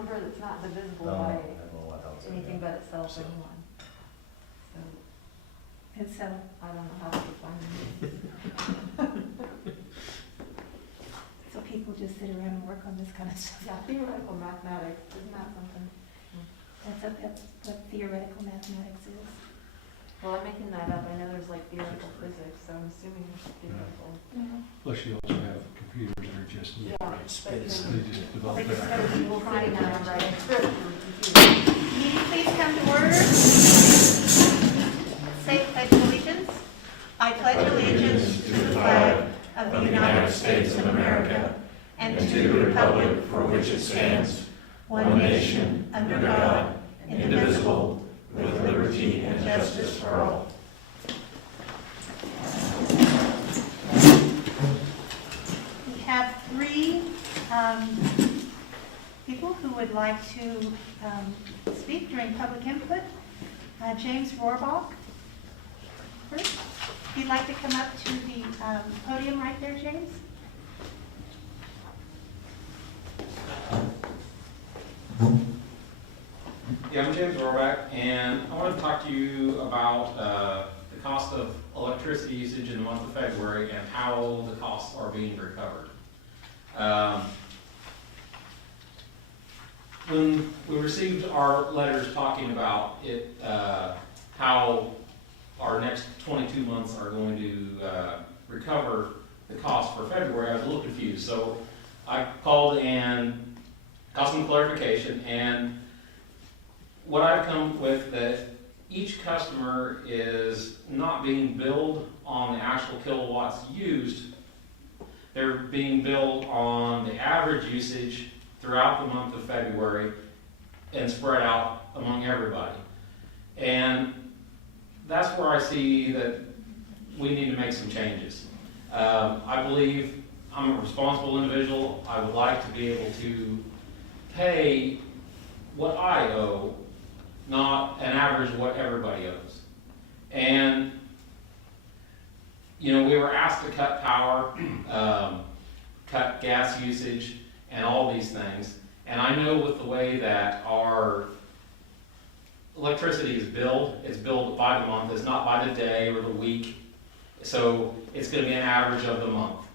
number that's not divisible No, I by don't know what else. anything but itself So- in one. So, And so, I don't know how to define it. so people just sit around and work on this kind of stuff. Yeah, theoretical mathematics, isn't that something? That's what theoretical mathematics is. Well, I'm making that up. I know there's like theoretical physics, so I'm assuming it's theoretical. Plus you also have computers that are just, Yeah, they just develop They just that. go- We'll find out, right? Will you please come to order? Say pledge of allegiance. I pledge allegiance to the flag of the United States of America and to the republic for which it stands, one nation, under God, indivisible, with liberty and justice for all. We have three people who would like to speak during public input. James Rohrbach first. If you'd like to come up to the podium right there, James. Yeah, I'm James Rohrbach, and I wanted to talk to you about the cost of electricity usage in the month of February and how the costs are being recovered. When we received our letters talking about it, how our next 22 months are going to recover the cost for February, I was a little confused. So I called and got some clarification, and what I've come with that each customer is not being billed on the actual kilowatts used. They're being billed on the average usage throughout the month of February and spread out among everybody. And that's where I see that we need to make some changes. I believe I'm a responsible individual. I would like to be able to pay what I owe, not an average of what everybody owes. And, you know, we were asked to cut power, cut gas usage, and all these things. And I know with the way that our electricity is billed, it's billed by the month, it's not by the day or the week. So it's going to be an average of the month.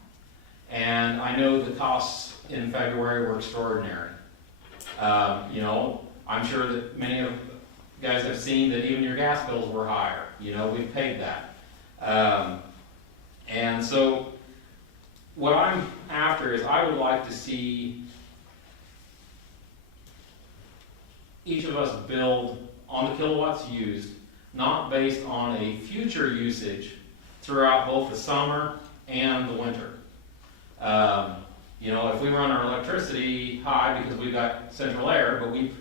And I know the costs in February were extraordinary. You know, I'm sure that many of you guys have seen that even your gas bills were higher. You know, we've paid that. And so what I'm after is I would like to see each of us billed on the kilowatts used, not based on a future usage throughout both the summer and the winter. You know, if we run our electricity high because we've got central air, but in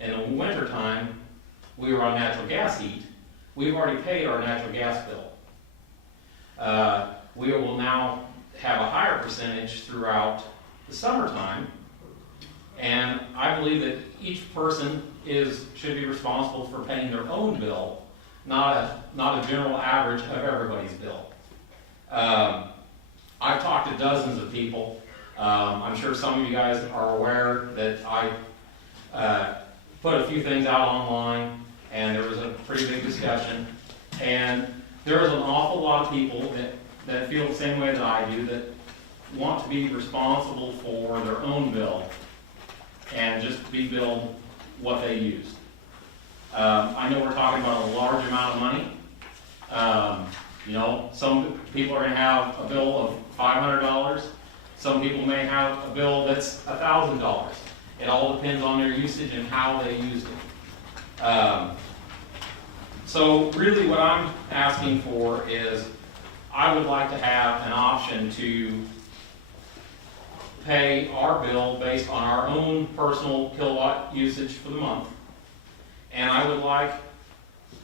the winter time, we were on natural gas heat, we've already paid our natural gas bill. We will now have a higher percentage throughout the summertime, and I believe that each person should be responsible for paying their own bill, not a general average of everybody's bill. I've talked to dozens of people. I'm sure some of you guys are aware that I put a few things out online, and there was a pretty big discussion. And there is an awful lot of people that feel the same way that I do, that want to be responsible for their own bill and just be billed what they used. I know we're talking about a large amount of money. You know, some people are going to have a bill of $500. Some people may have a bill that's $1,000. It all depends on their usage and how they used it. So really what I'm asking for is I would like to have an option to pay our bill based on our own personal kilowatt usage for the month. And I would like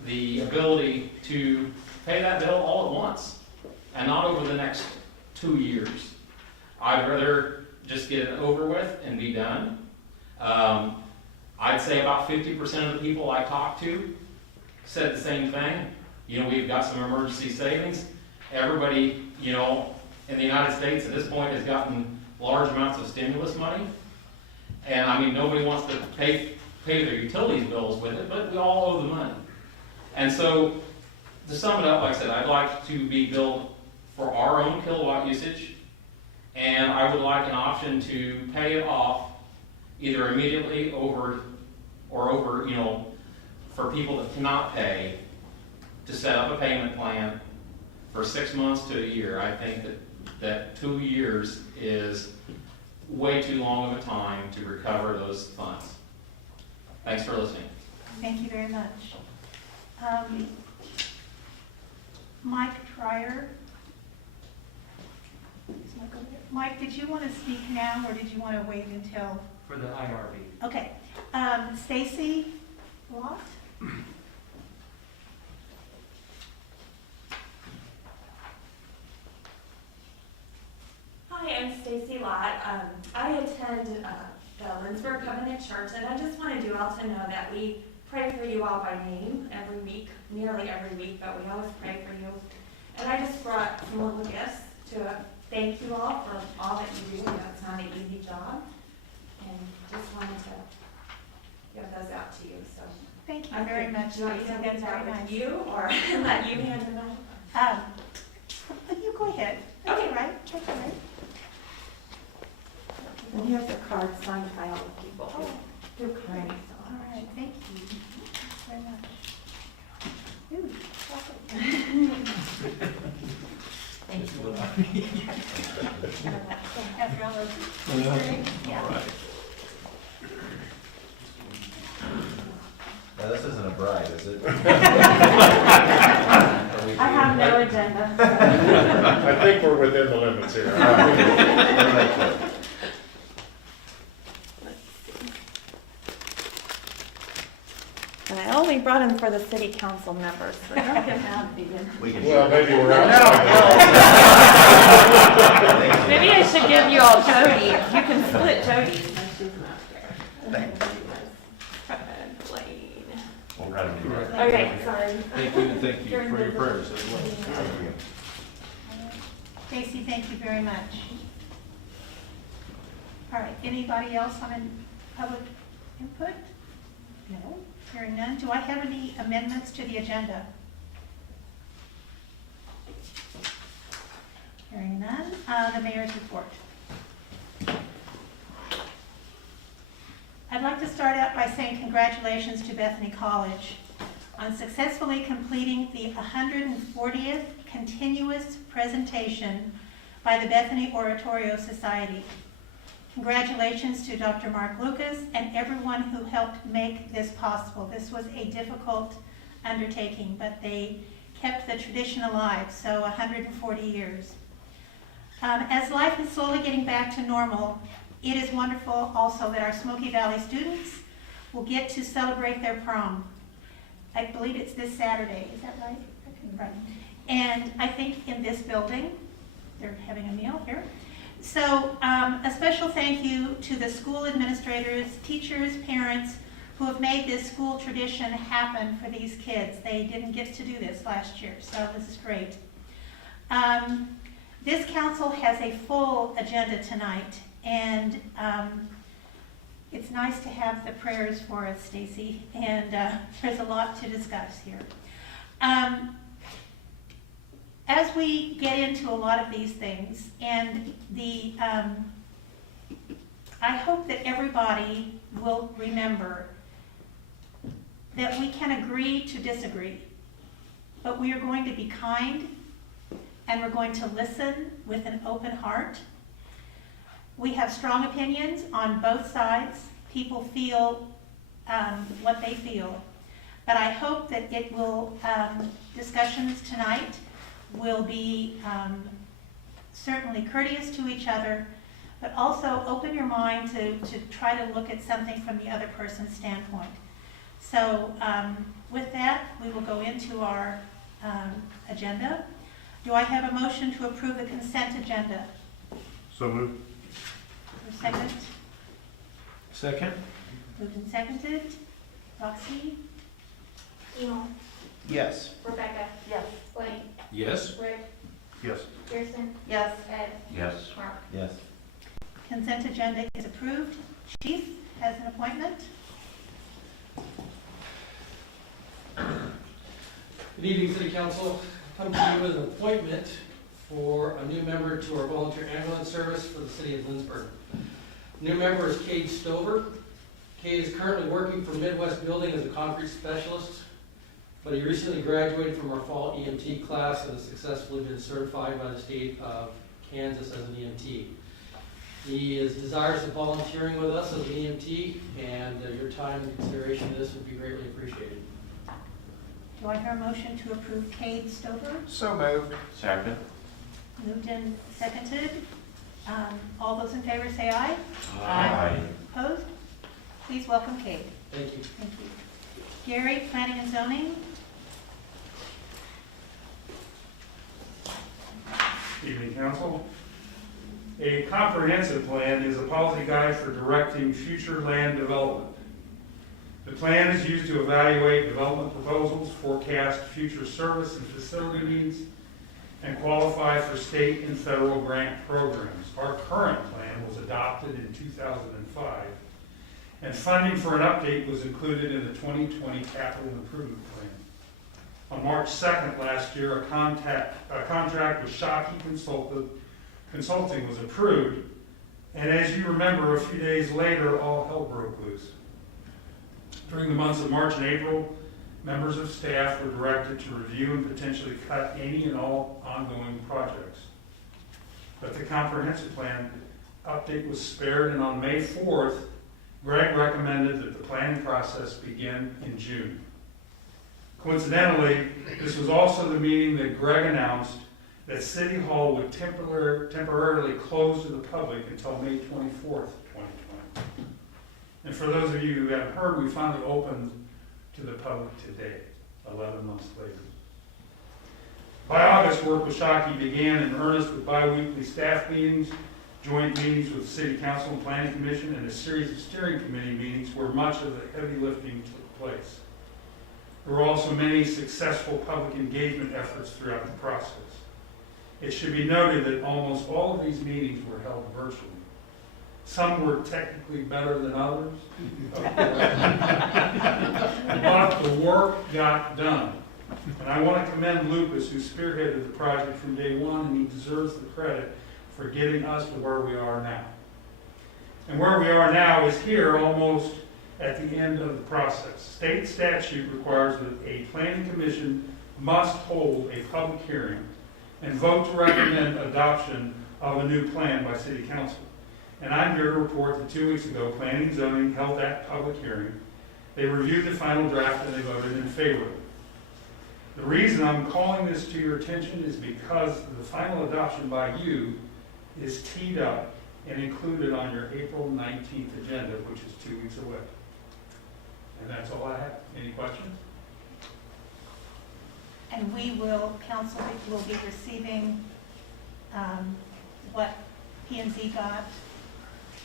the ability to pay that bill all at once and not over the next 2 years. I'd rather just get it over with and be done. I'd say about 50% of the people I talked to said the same thing. You know, we've got some emergency savings. Everybody, you know, in the United States at this point has gotten large amounts of stimulus money. And I mean, nobody wants to pay their utilities bills with it, but we all owe the money. And so, to sum it up, like I said, I'd like to be billed for our own kilowatt usage, and I would like an option to pay it off either immediately or over, you know, for people that cannot pay, to set up a payment plan for 6 months to a year. I think that 2 years is way too long of a time to recover those funds. Thanks for listening. Thank you very much. Mike Trier. Is Mike over there? Mike, did you want to speak now, or did you want to wait until? For the IRB. Okay. Stacy Lott? Hi, I'm Stacy Lott. I attend the Lindsborg Covenant Church, and I just wanted you all to know that we pray for you all by name every week, nearly every week, but we always pray for you. And I just brought some little gifts to thank you all for all that you do. It's not an easy job, and just wanted to give those out to you. So Thank you very much. Do you want me to Stacy. hand That's it out very with nice. you, or let you hand them out? You go ahead. That's Okay. all right. That's all right. And here's a card signed by all the people Oh. who prayed. All right, thank you. Very much. Ooh, chocolate. Thank you. After all those. Yeah. Now, this isn't a bride, is it? I have no agenda. I think we're within the limits here. And I only brought them for the city council members. So Don't get mad, Vegan. We can. Well, maybe we're outside. maybe I should give you all Jody's. You can split Jody's. No, she's not there. We'll write them down. Okay, sorry. Thank you, and thank you You're in for your business. prayers as well. Thank you. Stacy, thank you very much. All right, anybody else on public input? No, hearing none. Do I have any amendments to the agenda? Hearing none. The mayor's report. I'd like to start out by saying congratulations to Bethany College on successfully completing the 140th continuous presentation by the Bethany Oratorio Society. Congratulations to Dr. Mark Lucas and everyone who helped make this possible. This was a difficult undertaking, but they kept the tradition alive, so 140 years. As life is slowly getting back to normal, it is wonderful also that our Smoky Valley students will get to celebrate their prom. I believe it's this Saturday, is that right? Right. And I think in this building, they're having a meal here. So a special thank you to the school administrators, teachers, parents who have made this school tradition happen for these kids. They didn't get to do this last year, so this is great. This council has a full agenda tonight, and it's nice to have the prayers for us, Stacy, and there's a lot to discuss here. As we get into a lot of these things, and I hope that everybody will remember that we can agree to disagree, but we are going to be kind, and we're going to listen with an open heart. We have strong opinions on both sides. People feel what they feel. But I hope that it will, discussions tonight will be certainly courteous to each other, but also open your mind to try to look at something from the other person's standpoint. So with that, we will go into our agenda. Do I have a motion to approve the consent agenda? So moved. Second? Second? Moved and seconded. Roxy? Emo, Yes. Rebecca, Yes. Blaine, Yes. Rick, Yes. Kirsten, Yes. Ed, Yes. Mark. Yes. Consent agenda is approved. Chief has an appointment. Good evening, City Council. Come to you with an appointment for a new member to our volunteer ambulance service for the city of Lindsborg. New member is Cade Stover. Cade is currently working for Midwest Building as a concrete specialist, but he recently graduated from our fall EMT class and has successfully been certified by the state of Kansas as an EMT. He is desirous of volunteering with us as an EMT, and your time and consideration of this would be greatly appreciated. Do I hear a motion to approve Cade Stover? So moved. Second. Moved and seconded. All those in favor say aye. Aye. Opposed? Please welcome Cade. Thank you. Thank you. Gary, Planning and Zoning. Evening, Council. A comprehensive plan is a policy guide for directing future land development. The plan is used to evaluate development proposals, forecast future service and facility needs, and qualify for state and federal grant programs. Our current plan was adopted in 2005, and funding for an update was included in the 2020 Capital Improvement Plan. On March 2nd last year, a contract with Shockey Consulting was approved, and as you remember, a few days later, all hell broke loose. During the months of March and April, members of staff were directed to review and potentially cut any and all ongoing projects. But the comprehensive plan update was spared, and on May 4th, Greg recommended that the planning process begin in June. Coincidentally, this was also the meeting that Greg announced that City Hall would temporarily close to the public until May 24th, 2020. And for those of you who haven't heard, we finally opened to the public today, 11 months later. By August, work with Shockey began in earnest with bi-weekly staff meetings, joint meetings with City Council and Planning Commission, and a series of steering committee meetings where much of the heavy lifting took place. There were also many successful public engagement efforts throughout the process. It should be noted that almost all of these meetings were held virtually. Some were technically better than others, but the work got done. And I want to commend Lucas, who spearheaded the project from day one, and he deserves the credit for getting us to where we are now. And where we are now is here, almost at the end of the process. State statute requires that a planning commission must hold a public hearing and vote to recommend adoption of a new plan by City Council. And I'm here to report that 2 weeks ago, Planning and Zoning held that public hearing. They reviewed the final draft and they voted in favor of it. The reason I'm calling this to your attention is because the final adoption by you is teed up and included on your April 19th agenda, which is 2 weeks away. And that's all I have. Any questions? And we will, council will be receiving what P&Z got,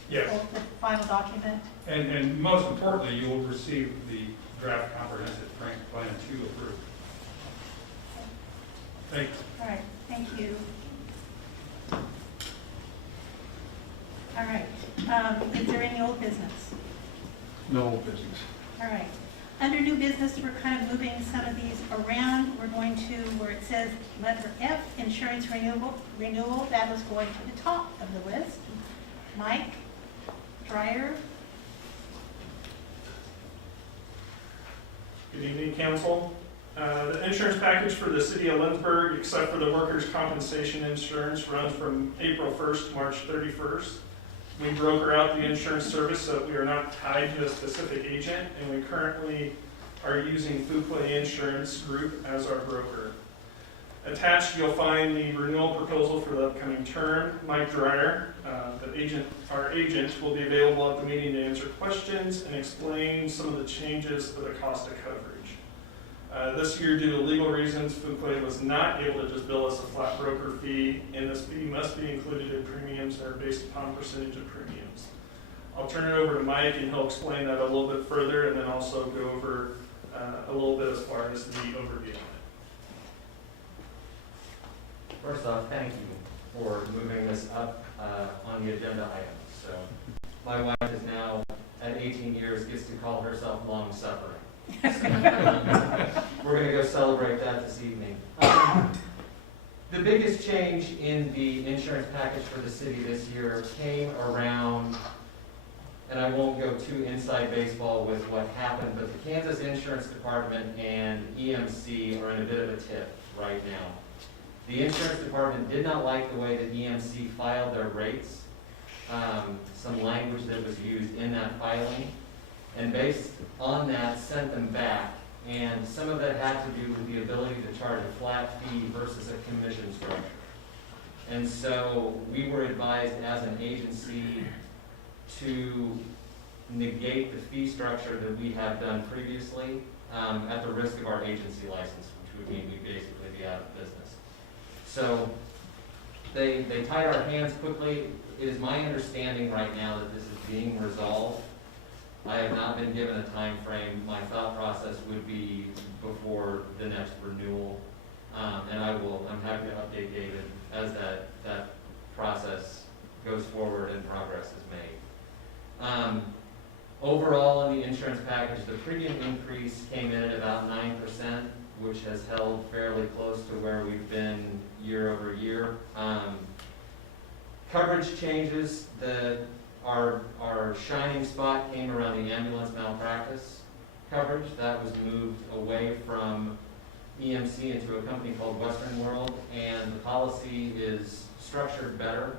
Yes. the final document. And most importantly, you will receive the draft comprehensive plan to approve. Thank you. All right, thank you. All right, is there any old business? No business. All right. Under new business, we're kind of moving some of these around. We're going to where it says letter F, insurance renewal. That was going to the top of the list. Mike Dreyer. Good evening, Council. The insurance package for the city of Lindsborg, except for the workers' compensation insurance, runs from April 1st to March 31st. We broker out the insurance service so that we are not tied to a specific agent, and we currently are using Fuquay Insurance Group as our broker. Attached, you'll find the renewal proposal for the upcoming term. Mike Dreyer, our agent, will be available at the meeting to answer questions and explain some of the changes for the cost of coverage. This year, due to legal reasons, Fuquay was not able to just bill us a flat broker fee, and this fee must be included in premiums that are based upon percentage of premiums. I'll turn it over to Mike, and he'll explain that a little bit further, and then also go over a little bit as far as the overview on it. First off, thank you for moving this up on the agenda items. So my wife is now, at 18 years, gets to call herself long-suffering. So, we're going to go celebrate that this evening. The biggest change in the insurance package for the city this year came around, and I won't go too inside baseball with what happened, but the Kansas Insurance Department and EMC are in a bit of a tiff right now. The insurance department did not like the way that EMC filed their rates, some language that was used in that filing, and based on that, sent them back. And some of that had to do with the ability to charge a flat fee versus a commission structure. And so we were advised as an agency to negate the fee structure that we have done previously at the risk of our agency license, which would mean we'd basically be out of business. So they tied our hands quickly. It is my understanding right now that this is being resolved. I have not been given a time frame. My thought process would be before the next renewal, and I'm happy to update David as that process goes forward and progress is made. Overall, in the insurance package, the premium increase came in at about 9%, which has held fairly close to where we've been year over year. Coverage changes, our shining spot came around the ambulance malpractice coverage. That was moved away from EMC into a company called Western World, and the policy is structured better,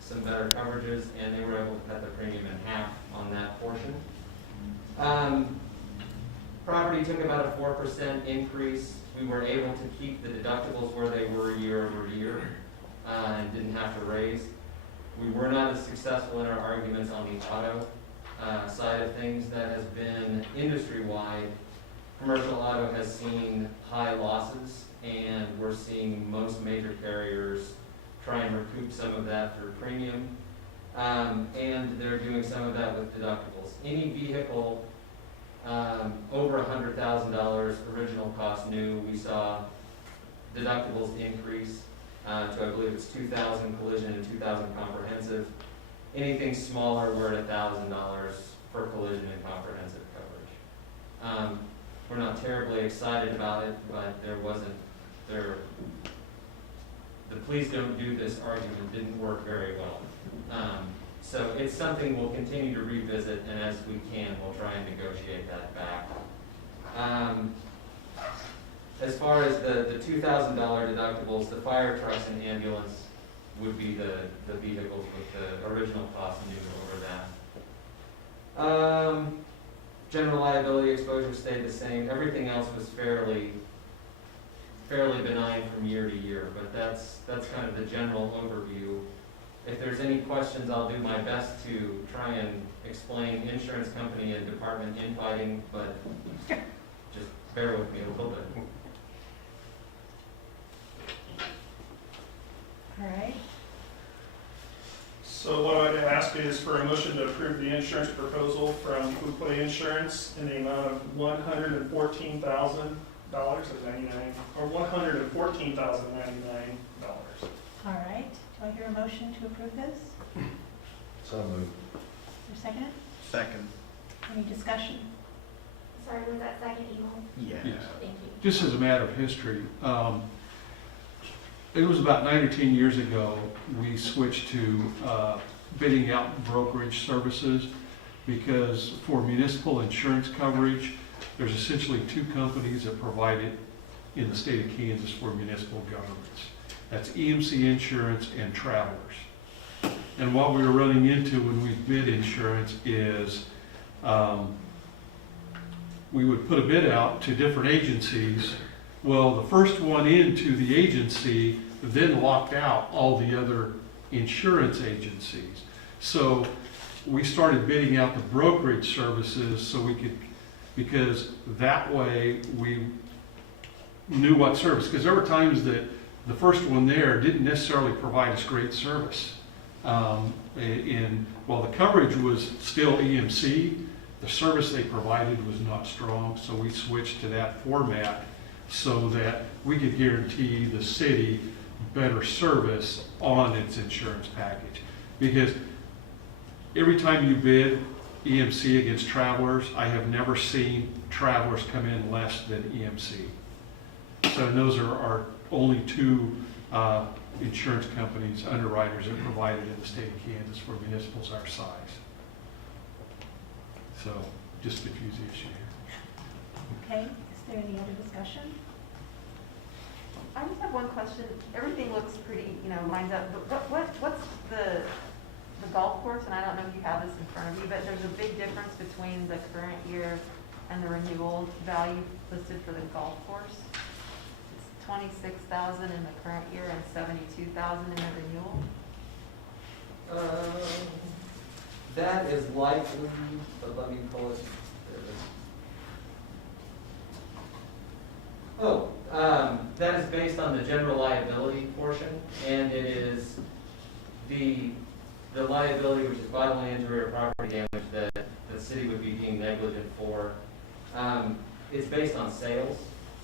some better coverages, and they were able to cut the premium in half on that portion. Property took about a 4% increase. We were able to keep the deductibles where they were year over year and didn't have to raise. We were not as successful in our arguments on the auto side of things. That has been industry-wide. Commercial auto has seen high losses, and we're seeing most major carriers try and recoup some of that through premium, and they're doing some of that with deductibles. Any vehicle over $100,000 original cost new, we saw deductibles increase to, I believe it's $2,000 collision and $2,000 comprehensive. Anything smaller, we're at $1,000 for collision and comprehensive coverage. We're not terribly excited about it, but the please don't do this argument didn't work very well. So it's something we'll continue to revisit, and as we can, we'll try and negotiate that back. As far as the $2,000 deductibles, the fire trucks and ambulance would be the vehicles with the original cost new over that. General liability exposure stayed the same. Everything else was fairly benign from year to year, but that's kind of the general overview. If there's any questions, I'll do my best to try and explain insurance company and department infighting, but just bear with me a little bit. All right. So what I'd ask is for a motion to approve the insurance proposal from Upley Insurance in the amount of $114,000 and 99, or $114,099. All right. Do I hear a motion to approve this? So moved. Is there a second? Second. Any discussion? Sorry, was that second email? Yes. Thank you. Just as a matter of history, it was about 9 or 10 years ago, we switched to bidding out brokerage services because for municipal insurance coverage, there's essentially two companies that provide it in the state of Kansas for municipal governments. That's EMC Insurance and Travelers. And what we were running into when we bid insurance is we would put a bid out to different agencies. Well, the first one into the agency then locked out all the other insurance agencies. So we started bidding out the brokerage services so we could, because that way we knew what service, because there were times that the first one there didn't necessarily provide us great service. While the coverage was still EMC, the service they provided was not strong, so we switched to that format so that we could guarantee the city better service on its insurance package. Because every time you bid EMC against Travelers, I have never seen Travelers come in less than EMC. So those are our only two insurance companies, underwriters that are provided in the state of Kansas for municipals our size. So just to diffuse the issue here. Okay, is there any other discussion? I just have one question. Everything looks pretty, lines up, but what's the golf course? And I don't know if you have this in front of you, but there's a big difference between the current year and the renewal value listed for the golf course. It's 26,000 in the current year and 72,000 in the renewal. That is likely, but let me pull it. There it is. Oh, that is based on the general liability portion, and it is the liability, which is bodily injury or property damage that the city would be deemed negligent for. It's based on sales.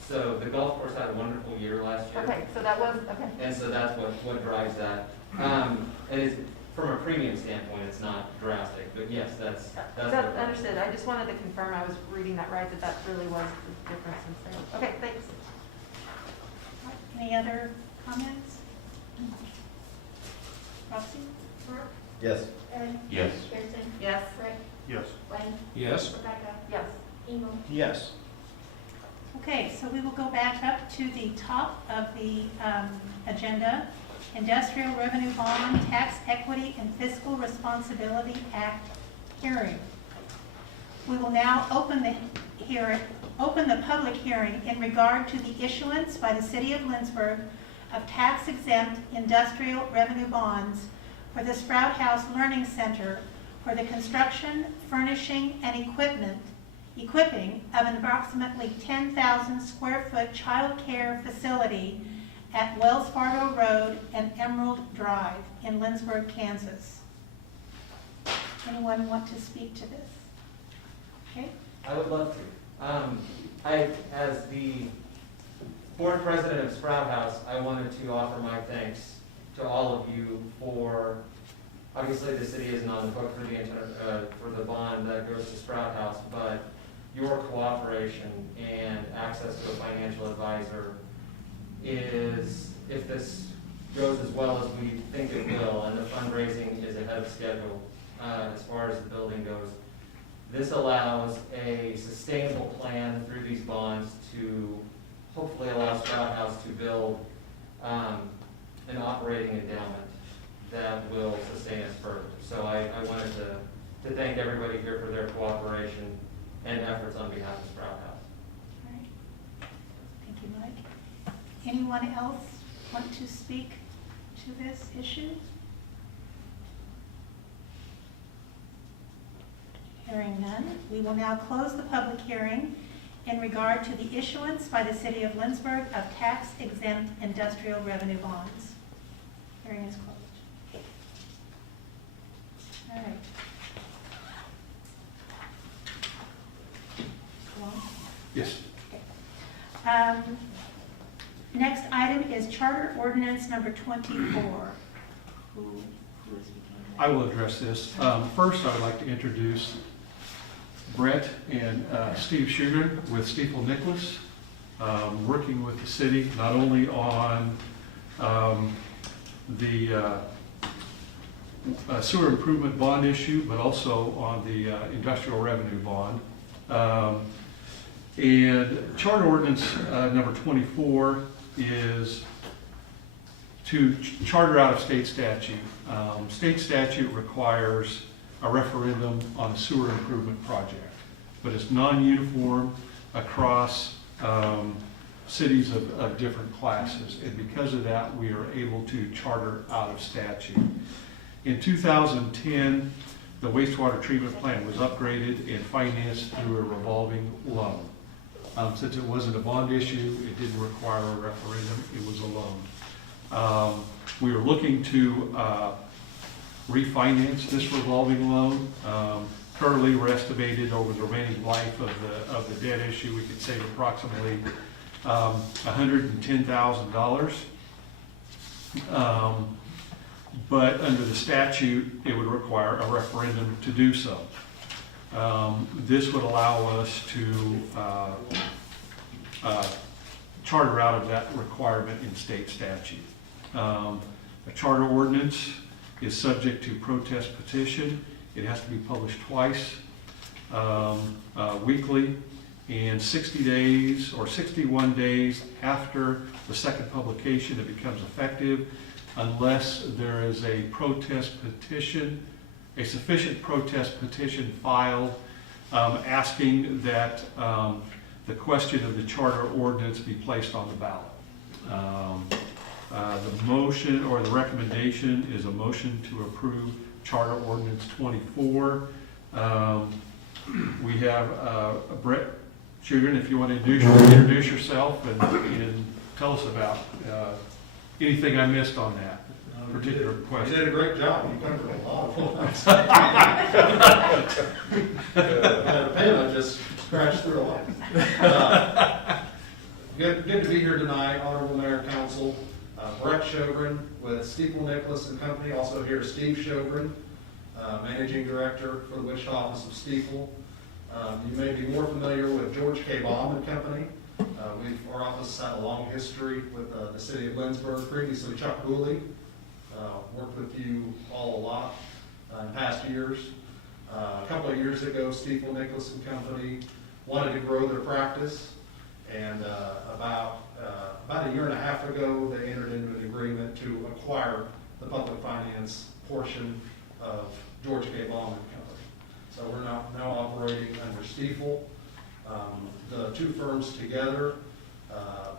So the golf course had a wonderful year last year. Okay, so that was, okay. And so that's what drives that. And it's, from a premium standpoint, it's not drastic, but yes, that's That's understood. I just wanted to confirm I was reading that right, that really was the difference in sales. Okay, thanks. Any other comments? Roxy? Mark? Yes. Ed? Yes. Kirsten? Yes. Rick? Yes. Glenn? Yes. Rebecca? Yes. Emo? Yes. Okay, so we will go back up to the top of the agenda. Industrial Revenue Bond, Tax Equity and Fiscal Responsibility Act hearing. We will now open the public hearing in regard to the issuance by the City of Lindsborg of tax-exempt industrial revenue bonds for the Sprout House Learning Center for the construction, furnishing, and equipping of an approximately 10,000 square foot child care facility at Wells Fargo Road and Emerald Drive in Lindsborg, Kansas. Anyone want to speak to this? Okay. I would love to. As the board president of Sprout House, I wanted to offer my thanks to all of you for, obviously the city isn't on the hook for the bond that goes to Sprout House, but your cooperation and access to a financial advisor is, if this goes as well as we think it will, and the fundraising is ahead of schedule as far as the building goes, this allows a sustainable plan through these bonds to hopefully allow Sprout House to build an operating endowment that will sustain us further. So I wanted to thank everybody here for their cooperation and efforts on behalf of Sprout House. All right. Thank you, Mike. Anyone else want to speak to this issue? Hearing none, we will now close the public hearing in regard to the issuance by the City of Lindsborg of tax-exempt industrial revenue bonds. Hearing is closed. All right. Go on. Yes. Next item is Charter Ordinance number 24. Who is beginning? I will address this. First, I would like to introduce Brett and Steve Sugar with Stiefel Nicholas, working with the city not only on the sewer improvement bond issue, but also on the industrial revenue bond. And Charter Ordinance number 24 is to charter out of state statute. State statute requires a referendum on a sewer improvement project, but it's non-uniform across cities of different classes, and because of that, we are able to charter out of statute. In 2010, the wastewater treatment plant was upgraded and financed through a revolving loan. Since it wasn't a bond issue, it didn't require a referendum, it was a loan. We are looking to refinance this revolving loan. Currently, we're estimated over the remaining life of the debt issue, we could save approximately $110,000. but under the statute, it would require a referendum to do so. This would allow us to charter out of that requirement in state statute. A charter ordinance is subject to protest petition. It has to be published twice, weekly, and 60 days or 61 days after the second publication, it becomes effective unless there is a protest petition, a sufficient protest petition filed asking that the question of the charter ordinance be placed on the ballot. The motion or the recommendation is a motion to approve Charter Ordinance 24. We have Brett Children, if you want to introduce yourself and tell us about anything I missed on that particular question. You did a great job. You covered a lot of points. Had a pen, I just scratched through a lot. Good to be here tonight, Honorable Mayor and Council. Brett Sjogren with Steeple Nicholas and Company. Also here, Steve Sjogren, Managing Director for the Wichita office of Steeple. You may be more familiar with George K. Baum and Company. Our office had a long history with the city of Lindsborg. Previously, Chuck Cooley worked with you all a lot in past years. A couple of years ago, Steeple Nicholas and Company wanted to grow their practice, and about a year and a half ago, they entered into an agreement to acquire the public finance portion of George K. Baum and Company. So we're now operating under Steeple. The two firms together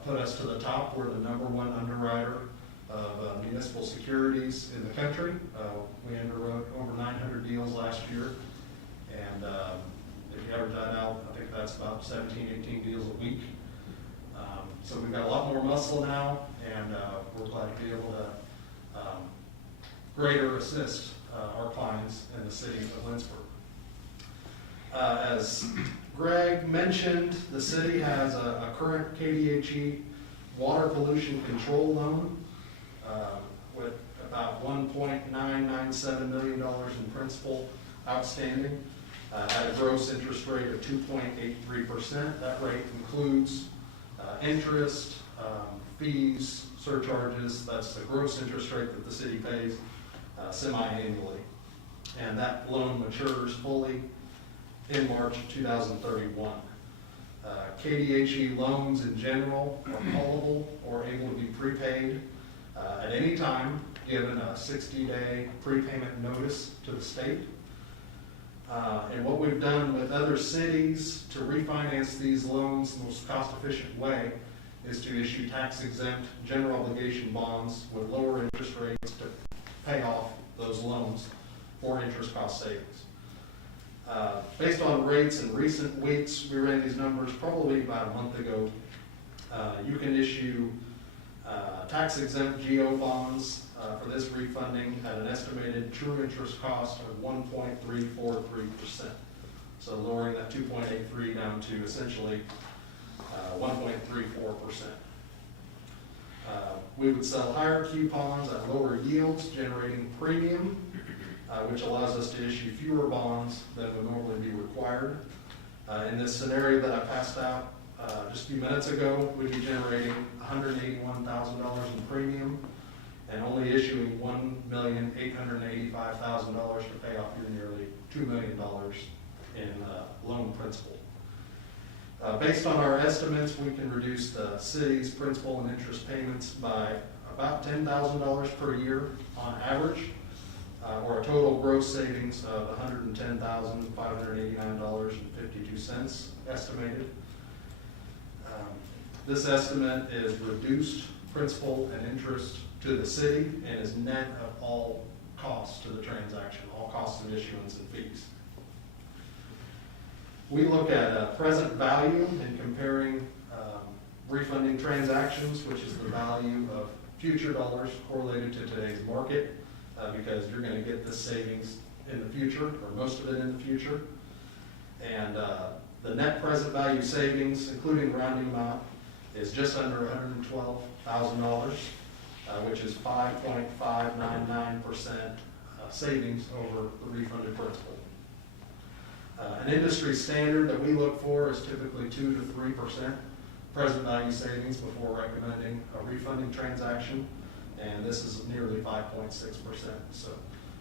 put us to the top. We're the #1 underwriter of municipal securities in the country. We underwrote over 900 deals last year, and if you average that out, I think that's about 17, 18 deals a week. So we've got a lot more muscle now, and we're glad to be able to greater assist our clients in the city of Lindsborg. As Greg mentioned, the city has a current KDHE water pollution control loan with about $1.997 million in principal outstanding at a gross interest rate of 2.83%. That rate includes interest, fees, surcharges. That's the gross interest rate that the city pays semi-annually. And that loan matures fully in March 2031. KDHE loans in general are callable or able to be prepaid at any time, given a 60-day prepayment notice to the state. And what we've done with other cities to refinance these loans the most cost-efficient way is to issue tax-exempt general obligation bonds with lower interest rates to pay off those loans for interest cost savings. Based on rates in recent weeks, we ran these numbers probably about a month ago. You can issue tax-exempt GO bonds for this refunding at an estimated true interest cost of 1.343%. So lowering that 2.83 down to essentially 1.34%. We would sell higher coupons at lower yields, generating premium, which allows us to issue fewer bonds than would normally be required. In this scenario that I passed out just a few minutes ago, we'd be generating $181,000 in premium and only issuing $1,885,000 to pay off your nearly $2 million in loan principal. Based on our estimates, we can reduce the city's principal and interest payments by about $10,000 per year on average, or a total gross savings of $110,589.52 estimated. This estimate is reduced principal and interest to the city and is net of all costs to the transaction, all costs of issuance and fees. We look at present value in comparing refunding transactions, which is the value of future dollars correlated to today's market, because you're going to get this savings in the future, or most of it in the future. And the net present value savings, including rounding amount, is just under $112,000. which is 5.599% savings over the refunded principal. An industry standard that we look for is typically 2 to 3% present value savings before recommending a refunding transaction, and this is nearly 5.6%. So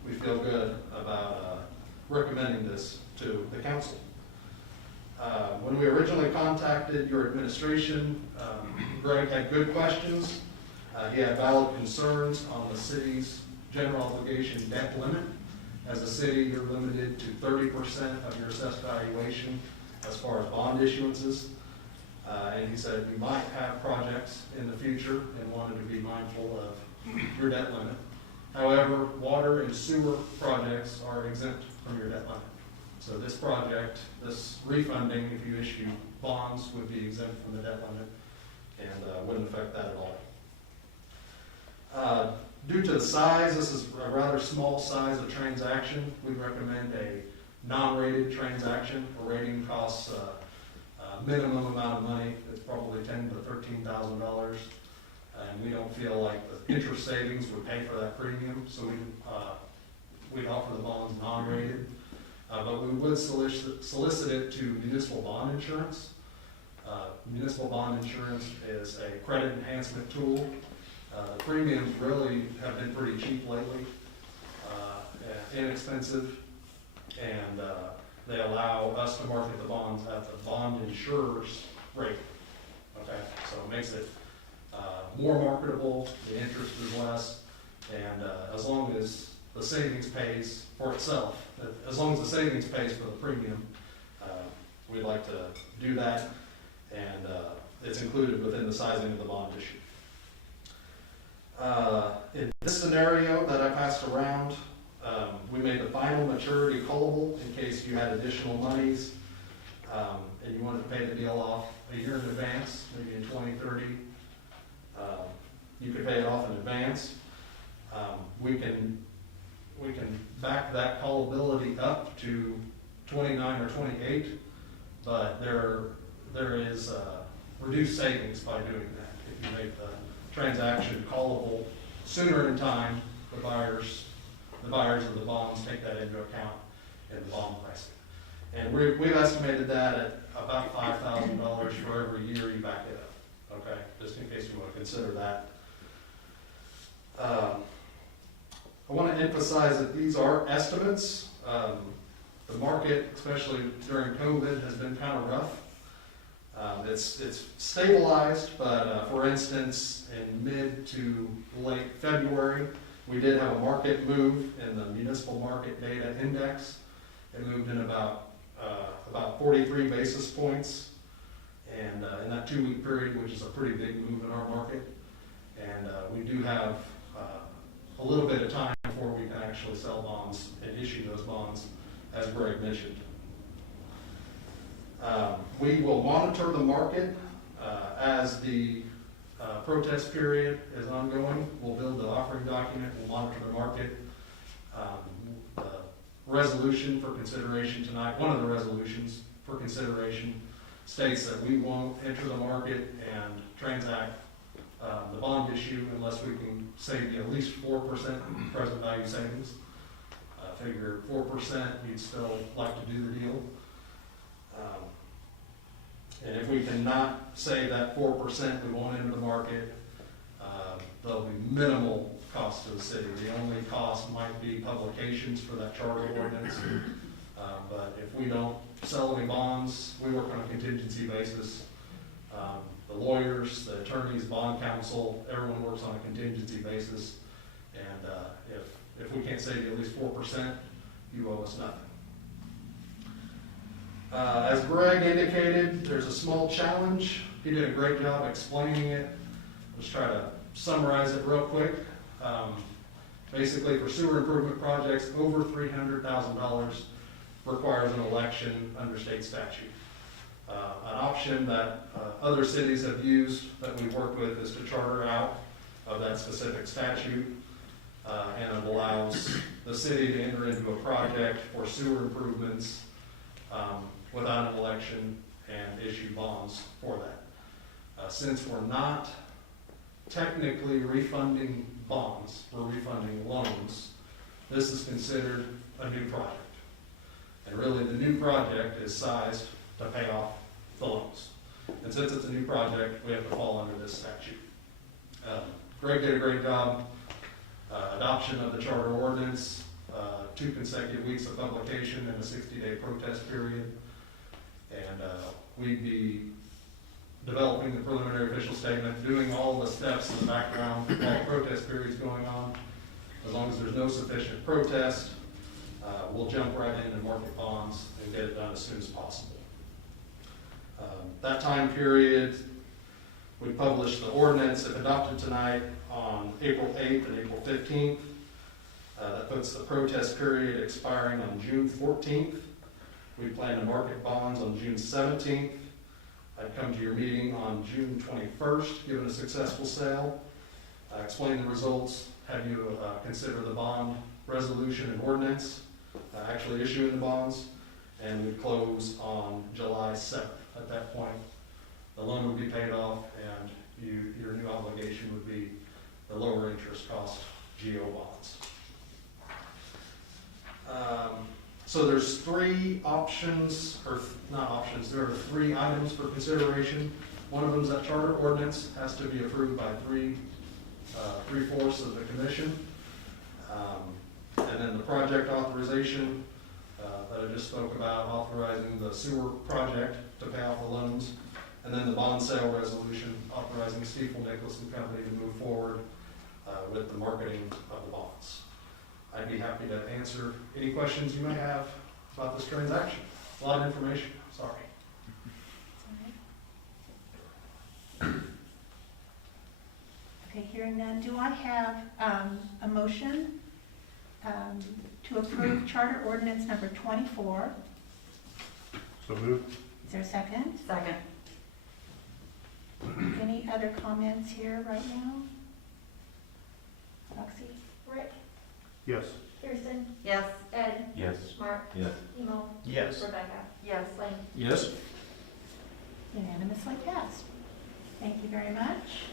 we feel good about recommending this to the council. When we originally contacted your administration, Greg had good questions. He had valid concerns on the city's general obligation debt limit. As a city, you're limited to 30% of your assessed valuation as far as bond issuances. And he said you might have projects in the future and wanted to be mindful of your debt limit. However, water and sewer projects are exempt from your debt limit. So this project, this refunding, if you issue bonds, would be exempt from the debt limit and wouldn't affect that at all. Due to the size, this is a rather small size of transaction. We recommend a non-rated transaction. A rating costs a minimum amount of money. It's probably $10,000 to $13,000. And we don't feel like the interest savings would pay for that premium, so we'd offer the bonds non-rated. But we would solicit it to municipal bond insurance. Municipal bond insurance is a credit enhancement tool. The premiums really have been pretty cheap lately, inexpensive, and they allow us to market the bonds at the bond insurer's rate. Okay, so it makes it more marketable, the interest is less, and as long as the savings pays for itself, as long as the savings pays for the premium, we'd like to do that, and it's included within the sizing of the bond issue. In this scenario that I passed around, we made the final maturity callable in case you had additional monies and you wanted to pay the deal off a year in advance, maybe in 2030. You could pay it off in advance. We can back that callability up to 29 or 28, but there is reduced savings by doing that. If you make the transaction callable sooner in time, the buyers of the bonds take that into account in the bond pricing. And we've estimated that at about $5,000 for every year you back it up, okay? Just in case you want to consider that. I want to emphasize that these are estimates. The market, especially during COVID, has been kind of rough. It's stabilized, but for instance, in mid to late February, we did have a market move in the municipal market data index. It moved in about 43 basis points, and in that 2-week period, which is a pretty big move in our market. And we do have a little bit of time before we can actually sell bonds and issue those bonds, as Greg mentioned. We will monitor the market as the protest period is ongoing. We'll build the offering document, we'll monitor the market. The resolution for consideration tonight, one of the resolutions for consideration, states that we won't enter the market and transact the bond issue unless we can save you at least 4% present value savings. Figure 4%, you'd still like to do the deal. And if we cannot say that 4%, we won't enter the market, there'll be minimal cost to the city. The only cost might be publications for that charter ordinance. But if we don't sell any bonds, we work on a contingency basis. The lawyers, the attorneys, bond counsel, everyone works on a contingency basis. And if we can't save you at least 4%, you owe us nothing. As Greg indicated, there's a small challenge. He did a great job explaining it. Let's try to summarize it real quick. Basically, for sewer improvement projects over $300,000 requires an election under state statute. An option that other cities have used that we work with is to charter out of that specific statute, and it allows the city to enter into a project for sewer improvements without an election and issue bonds for that. Since we're not technically refunding bonds, we're refunding loans. This is considered a new project. And really, the new project is sized to pay off the loans. And since it's a new project, we have to fall under this statute. Greg did a great job. Adoption of the charter ordinance, 2 consecutive weeks of publication and a 60-day protest period. And we'd be developing the preliminary official statement, doing all the steps in the background while the protest period's going on. As long as there's no sufficient protest, we'll jump right in and market bonds and get it done as soon as possible. That time period, we published the ordinance, if adopted tonight, on April 8th and April 15th. That puts the protest period expiring on June 14th. We plan to market bonds on June 17th. I'd come to your meeting on June 21st, given a successful sale. Explain the results, have you consider the bond resolution and ordinance, actually issuing the bonds, and we'd close on July 7th. At that point, the loan would be paid off and your new obligation would be the lower interest cost GO bonds. So there's 3 options, or not options, there are 3 items for consideration. One of them is that charter ordinance has to be approved by 3/4 of the commission. And then the project authorization that I just spoke about, authorizing the sewer project to pay off the loans. And then the bond sale resolution authorizing Stiefel Nicholas and Company to move forward with the marketing of the bonds. I'd be happy to answer any questions you may have about this transaction. A lot of information, sorry. Okay, hearing none, do I have a motion to approve Charter Ordinance number 24? So moved. Is there a second? Second. Any other comments here right now? Roxy? Rick, Yes. Kirsten, Yes. Ed, Yes. Mark, Yes. Emo, Yes. Rebecca, Yes. Blaine. Yes. Unanimously passed. Thank you very much.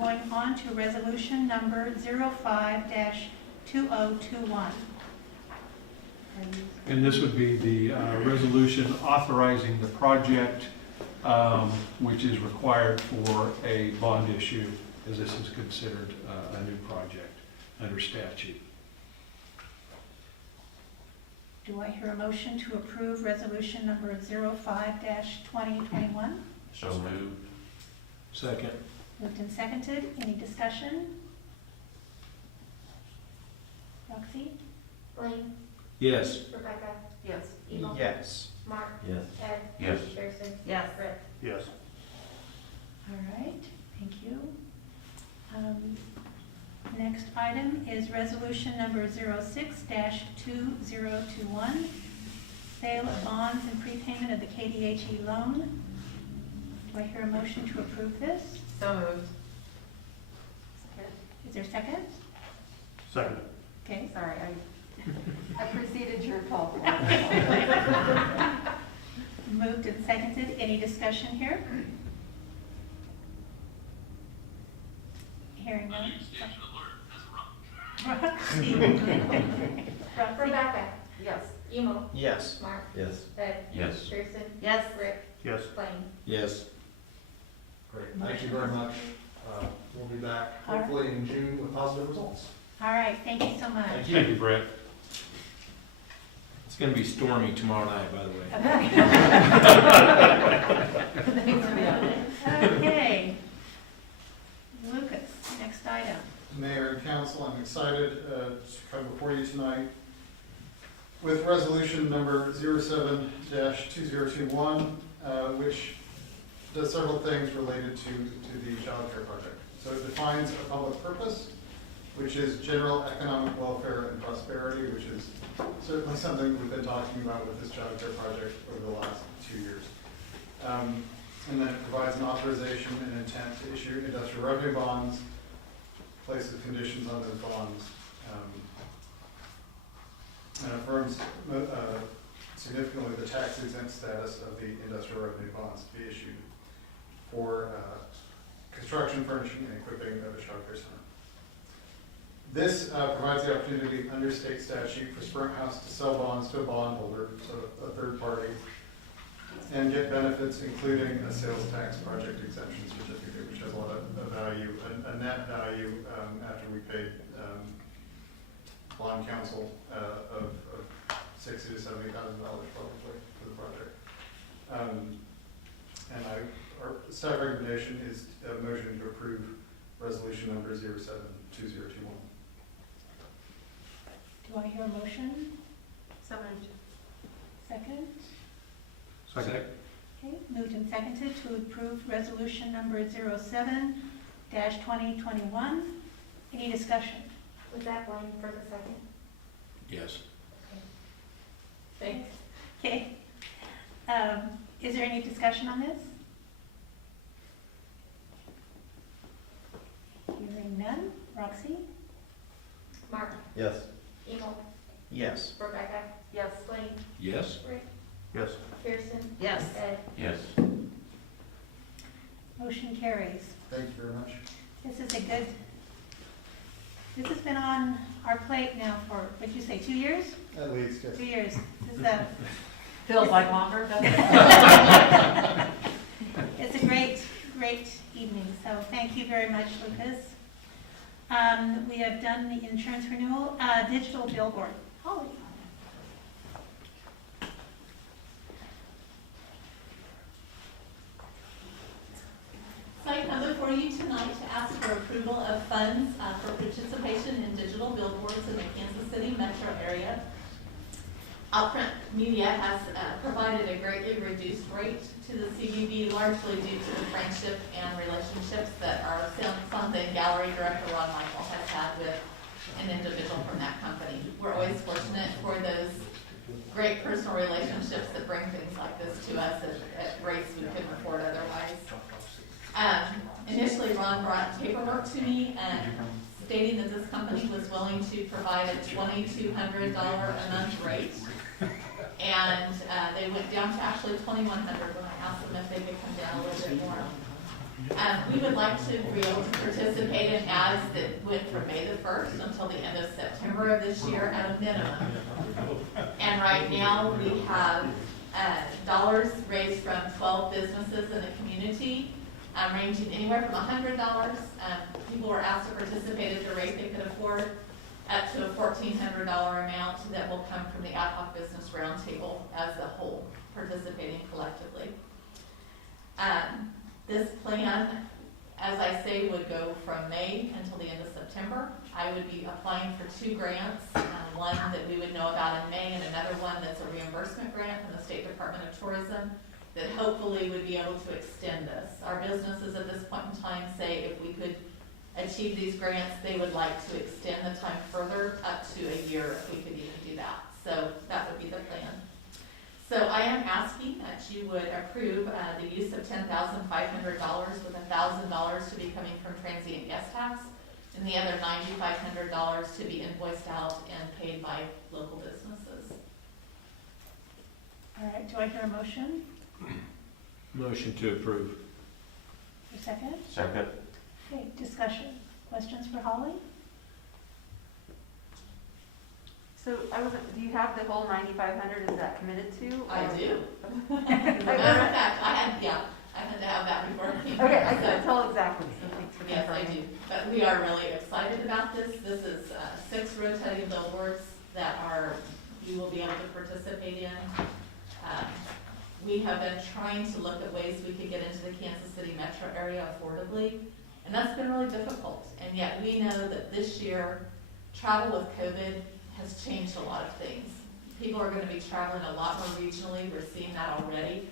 Going on to resolution number 05-2021. And this would be the resolution authorizing the project, which is required for a bond issue, as this is considered a new project under statute. Do I hear a motion to approve resolution number 05-2021? So moved. Second. Moved and seconded. Any discussion? Roxy? Blaine, Yes. Rebecca, Yes. Emo, Yes. Mark, Yes. Ed, Yes. Kirsten, Yes. Rick. Yes. All right, thank you. Next item is resolution number 06-2021, sale of bonds and prepayment of the KDHE loan. Do I hear a motion to approve this? So moved. Is there a second? Second. Okay. Sorry, I preceded your call for it. Moved and seconded. Any discussion here? Hearing none. Roxy. Roxy. Rebecca, Yes. Emo, Yes. Mark, Yes. Ed, Yes. Kirsten, Yes. Rick, Yes. Blaine. Yes. Great, thank you very much. We'll be back All right. hopefully in June with positive results. All right, thank you so much. Thank Thank you, Brett. It's gonna be stormy tomorrow night, by the way. Okay. Lucas, next item. Mayor and council, I'm excited to come before you tonight with resolution number 07-2021, which does several things related to the child care project. So it defines a public purpose, which is general economic welfare and prosperity, which is certainly something we've been talking about with this child care project over the last 2 years. And then it provides an authorization and intent to issue industrial revenue bonds, places conditions on those bonds, and affirms significantly the tax exempt status of the industrial revenue bonds to be issued for construction, furnishing, and equipping of a childcare center. This provides the opportunity under state statute for Sprint House to sell bonds to a bondholder, so a third party, and get benefits including a sales tax project exemption certificate, which has a lot of value, a net value after we paid bond counsel of $60,000 to $70,000 probably for the project. And our staff recommendation is a motion to approve resolution number 072021. Do I hear a motion? So moved. Second? Second. Okay, moved and seconded to approve resolution number 07-2021. Any discussion? Was that Blaine for the second? Yes. Thanks. Okay. Is there any discussion on this? Hearing none. Roxy? Mark, Yes. Emo, Yes. Rebecca, Yes. Blaine, Yes. Rick, Yes. Kirsten, Yes. Ed. Yes. Motion carries. Thank you very much. This has been on our plate now for, what'd you say, 2 years? At least, yes. 2 years. This is a, Feels like longer, doesn't it? it's a great, great evening, so thank you very much, Lucas. We have done the insurance renewal, digital billboard. Holly. So I come before you tonight to ask for approval of funds for participation in digital billboards in the Kansas City metro area. Outprint Media has provided a greatly reduced rate to the CBB, largely due to the friendship and relationships that our Sunday Gallery Director Ron Michael has had with an individual from that company. We're always fortunate for those great personal relationships that bring things like this to us at rates we couldn't afford otherwise. Initially, Ron brought paperwork to me stating that this company was willing to provide a $2,200 a month rate. And they went down to actually $2,100 when I asked them if they could come down a little bit more. We would like to be able to participate in ads that went from May the 1st until the end of September of this year at a minimum. And right now, we have dollars raised from 12 businesses in the community, ranging anywhere from $100. People were asked to participate at the rate they could afford, up to a $1,400 amount that will come from the Ad Hoc Business Roundtable as a whole, participating collectively. This plan, as I say, would go from May until the end of September. I would be applying for 2 grants, one that we would know about in May and another one that's a reimbursement grant from the State Department of Tourism that hopefully would be able to extend this. Our businesses at this point in time say if we could achieve these grants, they would like to extend the time further up to a year if we could even do that. So that would be the plan. So I am asking that you would approve the use of $10,500 with $1,000 to be coming from transient guest tax and the other $9,500 to be invoiced out and paid by local businesses. All right, do I hear a motion? Motion to approve. A second? Second. Okay, discussion. Questions for Holly? So do you have the whole 9,500, is that committed to? I or- do. As a matter of fact, I had to have that before it came. Okay, I So- couldn't tell exactly, so thanks for Yes, I confirming. do. But we are really excited about this. This is 6 rotating billboards that you will be able to participate in. We have been trying to look at ways we could get into the Kansas City metro area affordably, and that's been really difficult. And yet we know that this year, travel with COVID has changed a lot of things. People are going to be traveling a lot more regionally. We're seeing that already.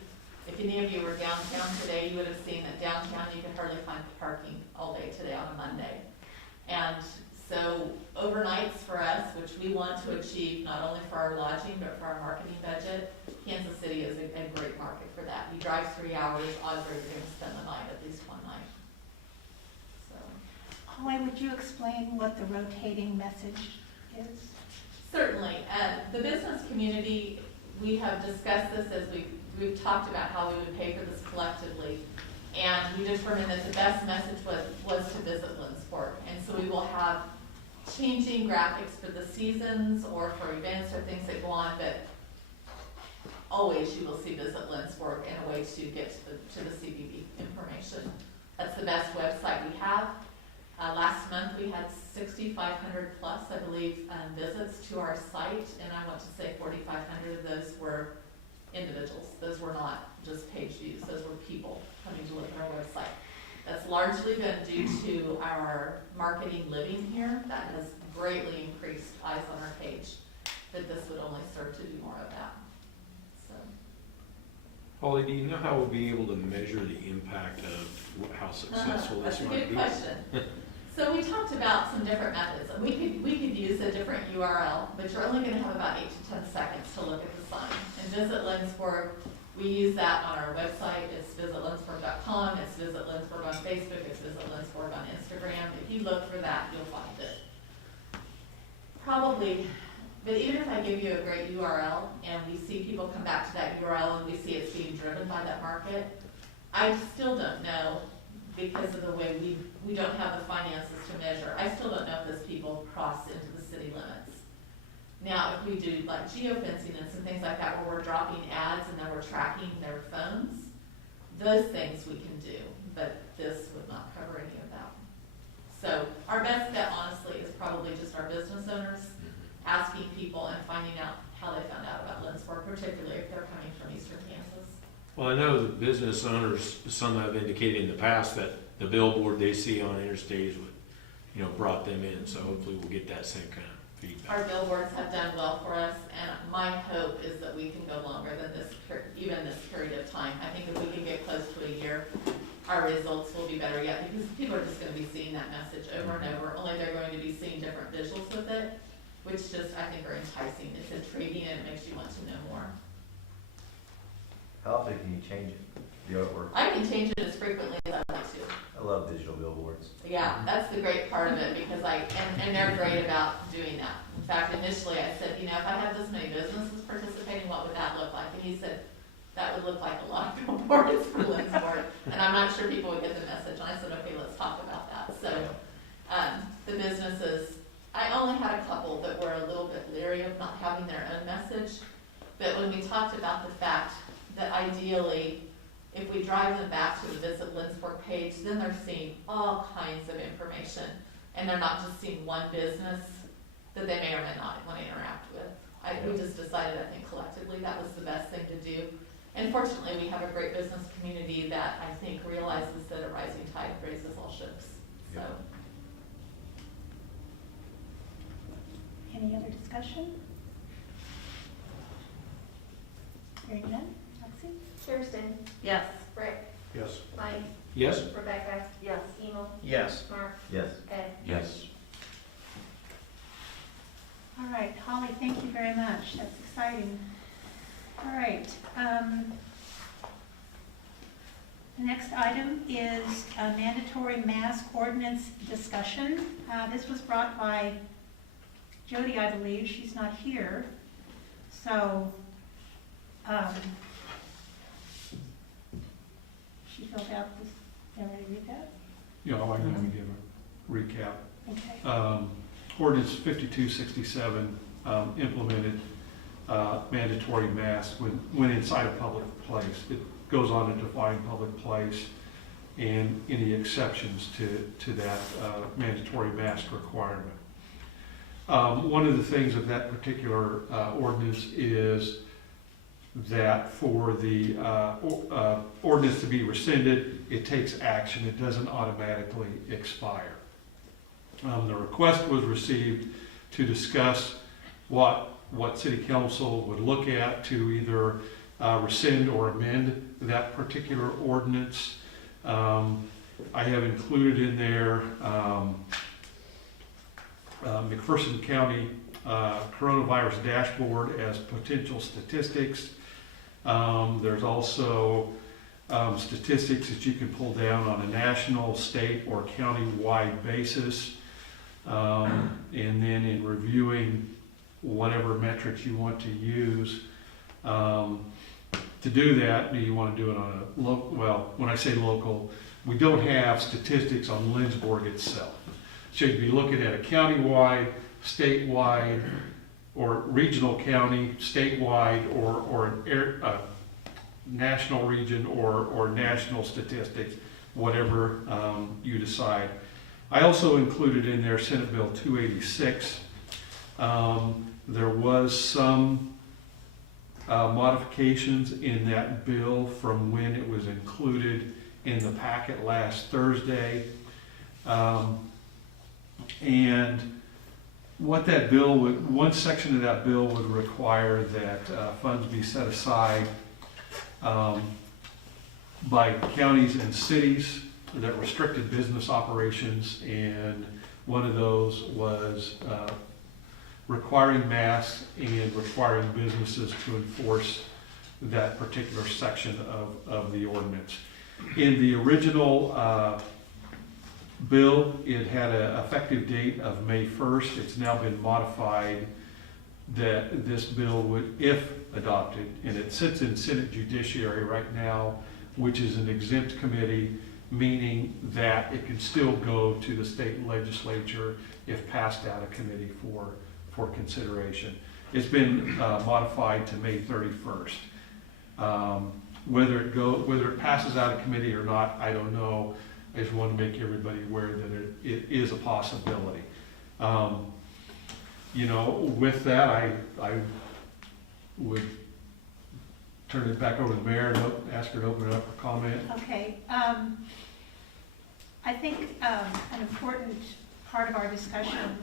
If any of you were downtown today, you would have seen that downtown you could hardly find parking all day today on a Monday. And so overnights for us, which we want to achieve not only for our lodging but for our marketing budget, Kansas City is a great market for that. You drive 3 hours, odds are you're going to spend the night, at least one night. So Holly, would you explain what the rotating message is? certainly, the business community, we have discussed this as we've talked about how we would pay for this collectively. And we determined that the best message was to visit Lindsborg. And so we will have changing graphics for the seasons or for events or things that go on, but always you will see Visit Lindsborg in a way to get to the CBB information. That's the best website we have. Last month we had 6,500 plus, I believe, visits to our site, and I want to say 4,500 of those were individuals. Those were not just page views, those were people coming to look at our website. That's largely been due to our marketing living here. That has greatly increased eyes on our page, but this would only serve to do more of that. So, Holly, do you know how we'll be able to measure the impact of how successful this might be? That's a good question. So we talked about some different methods. We could use a different URL, but you're only going to have about 8 to 10 seconds to look at the sign. And Visit Lindsborg, we use that on our website. It's visitlindsborg.com. It's Visit Lindsborg on Facebook. It's Visit Lindsborg on Instagram. If you look for that, you'll find it. Probably, but even if I give you a great URL and we see people come back to that URL and we see it's being driven by that market, I still don't know, because of the way we don't have the finances to measure. I still don't know if those people cross into the city limits. Now, if we do like geofencing and some things like that where we're dropping ads and then we're tracking their phones, those things we can do, but this would not cover any of that. So our best bet, honestly, is probably just our business owners asking people and finding out how they found out about Lindsborg, particularly if they're coming from eastern Kansas. Well, I know the business owners, some have indicated in the past that the billboard they see on interstates would, brought them in. So hopefully we'll get that same kind of feedback. Our billboards have done well for us, and my hope is that we can go longer than even this period of time. I think if we can get close to a year, our results will be better yet, because people are just going to be seeing that message over and over, only they're going to be seeing different visuals with it, which just, I think, are enticing. It's intriguing, and it makes you want to know more. How often can you change it? Do it work? I can change it as frequently as I want to. I love digital billboards. Yeah, that's the great part of it, because and they're great about doing that. In fact, initially I said, if I had this many businesses participating, what would that look like? And he said, that would look like a lot of billboards for Lindsborg. And I'm not sure people would get the message. And I said, okay, let's talk about that. So the businesses, I only had a couple that were a little bit leery of not having their own message. But when we talked about the fact that ideally, if we drive them back to the Visit Lindsborg page, then they're seeing all kinds of information. And they're not just seeing one business that they may or may not want to interact with. We just decided, I think, collectively that was the best thing to do. And fortunately, we have a great business community that I think realizes that a rising tide raises all ships. So. Any other discussion? Hearing none. Lexi? Kirsten, Yes. Rick, Yes. Mike, Yes? Rebecca, Yes. Emil, Yes. Mark, Yes. Ed. Yes. All right, Holly, thank you very much. That's exciting. All right. The next item is a mandatory mask ordinance discussion. This was brought by Jody, I believe. She's not here. So, she filled out this. You ready to read that? I can give a recap. Okay. Ordinance 5267 implemented mandatory masks when inside a public place. It goes on to define public place and any exceptions to that mandatory mask requirement. One of the things of that particular ordinance is that for the ordinance to be rescinded, it takes action. It doesn't automatically expire. The request was received to discuss what City Council would look at to either rescind or amend that particular ordinance. I have included in there McPherson County coronavirus dashboard as potential statistics. There's also statistics that you can pull down on a national, state, or county-wide basis. And then in reviewing whatever metrics you want to use, To do that, do you want to do it on a local, well, when I say local, we don't have statistics on Lindsborg itself. So you'd be looking at a countywide, statewide, or regional county, statewide, or an national region, or national statistics, whatever you decide. I also included in there Senate Bill 286. There was some modifications in that bill from when it was included in the packet last Thursday. And what that bill would, one section of that bill would require that funds be set aside by counties and cities that restricted business operations, and one of those was requiring masks and requiring businesses to enforce that particular section of the ordinance. In the original bill, it had an effective date of May 1st. It's now been modified that this bill would, if adopted, and it sits in Senate Judiciary right now, which is an exempt committee, meaning that it can still go to the state legislature if passed out of committee for consideration. It's been modified to May 31st. Whether it passes out of committee or not, I don't know. I just want to make everybody aware that it is a possibility. With that, I would turn it back over to the mayor and ask her to open it up for comment. Okay. I think an important part of our discussion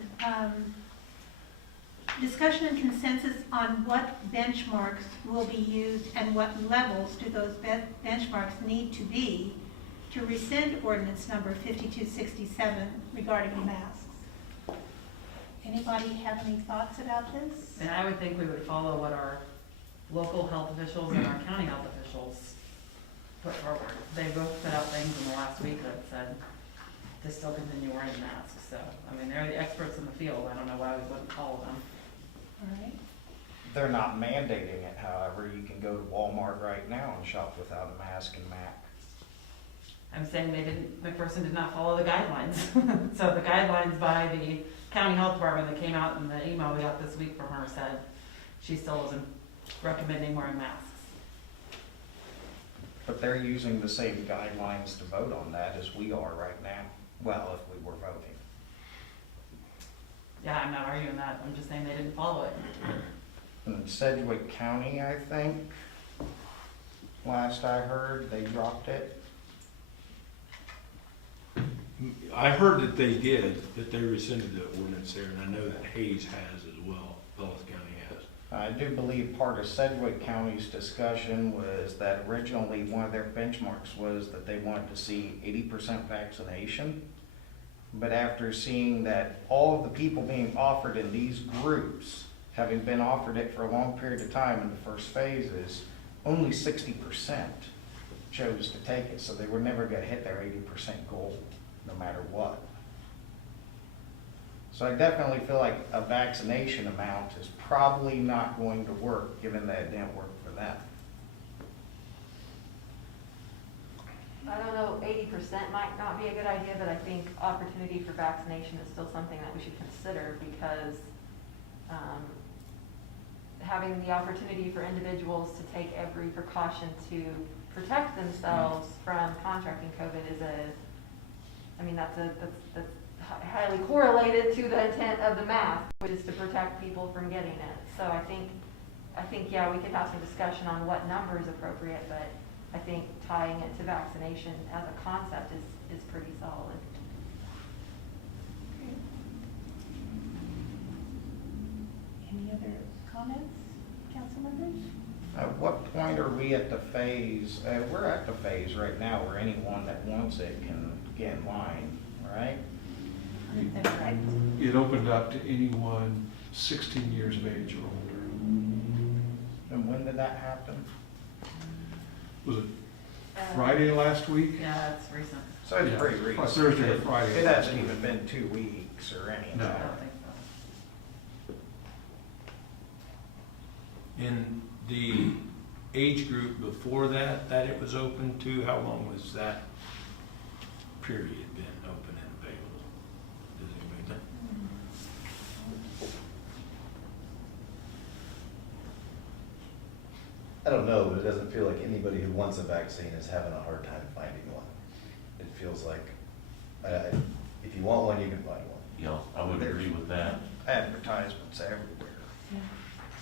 and consensus on what benchmarks will be used and what levels do those benchmarks need to be to rescind ordinance number 5267 regarding the masks. Anybody have any thoughts about this? And I would think we would follow what our local health officials and our county health officials put forward. They both put out things in the last week that said to still continue wearing masks. So, I mean, they're the experts in the field. I don't know why we wouldn't follow them. All right. They're not mandating it, however. You can go to Walmart right now and shop without a mask and MAC. I'm saying McPherson did not follow the guidelines. So the guidelines by the county health department that came out in the email we got this week from her said she still wasn't recommending wearing masks. But they're using the same guidelines to vote on that as we are right now. Well, if we were voting. Yeah, I'm not arguing that. I'm just saying they didn't follow it. In Sedgwick County, I think, last I heard, they dropped it. I heard that they did, that they rescinded the ordinance there, and I know that Hayes has as well, Dulles County has. I do believe part of Sedgwick County's discussion was that originally one of their benchmarks was that they wanted to see 80% vaccination. But after seeing that all of the people being offered in these groups, having been offered it for a long period of time in the first phases, only 60% chose to take it. So they were never going to hit their 80% goal, no matter what. So I definitely feel like a vaccination amount is probably not going to work, given that it didn't work for them. I don't know, 80% might not be a good idea, but I think opportunity for vaccination is still something that we should consider, because having the opportunity for individuals to take every precaution to protect themselves from contracting COVID is that's highly correlated to the intent of the mask, which is to protect people from getting it. So I think, yeah, we could have some discussion on what number is appropriate, but I think tying it to vaccination as a concept is pretty solid. Any other comments, council members? At what point are we at the phase, we're at the phase right now where anyone that wants it can get in line, right? That's right. It opened up to anyone 16 years of age or older. And when did that happen? Was it Friday last week? Yeah, it's recent. So it's Yeah, pretty recent. Thursday or Friday. It hasn't even been 2 weeks or anything. No. I don't think so. In the age group before that, that it was open to? How long was that period been open and available? Does anybody know? I don't know, but it doesn't feel like anybody who wants a vaccine is having a hard time finding one. It feels like, if you want one, you can find one. Yeah, I would agree with that. Advertisements everywhere.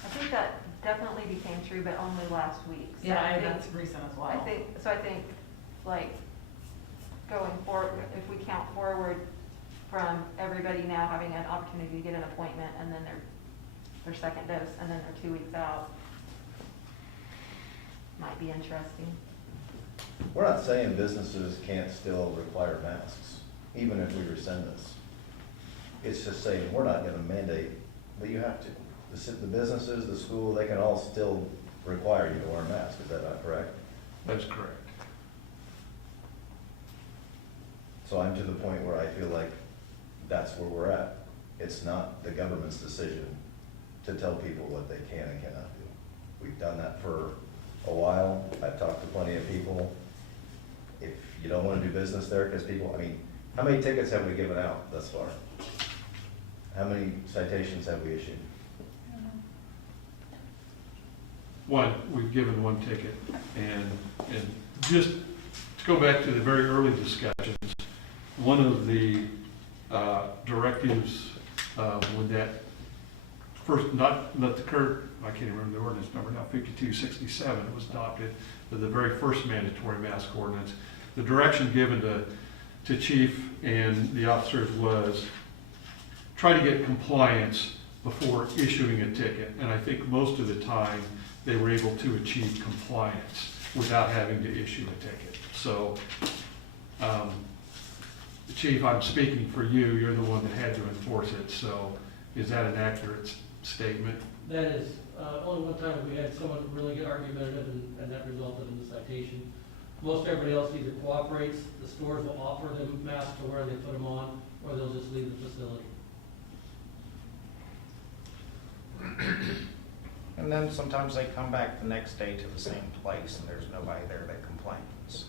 I think that definitely became true, but only last week. So Yeah, I think- that's recent as well. I think, like, going forward, if we count forward from everybody now having an opportunity to get an appointment and then their second dose and then they're 2 weeks out, might be interesting. We're not saying businesses can't still require masks, even if we rescind this. It's just saying, we're not gonna mandate that you have to. The businesses, the school, they can all still require you to wear a mask, is that not correct? That's correct. So I'm to the point where I feel like that's where we're at. It's not the government's decision to tell people what they can and cannot do. We've done that for a while. I've talked to plenty of people. If you don't wanna do business there, because people, I mean, how many tickets have we given out thus far? How many citations have we issued? One, we've given one ticket, and just to go back to the very early discussions, one of the directives when that first, not the current, I can't remember the ordinance number now, 5267, it was adopted, the very first mandatory mask ordinance. The direction given to chief and the officers was try to get compliance before issuing a ticket, and I think most of the time they were able to achieve compliance without having to issue a ticket. So, Chief, I'm speaking for you, you're the one that had to enforce it, so is that an accurate statement? That is, only one time we had someone really get argumentative and that resulted in the citation. Most everybody else either cooperates, the stores will offer them masks to wear, they put them on, or they'll just leave the facility. And then sometimes they come back the next day to the same place and there's nobody there that complains.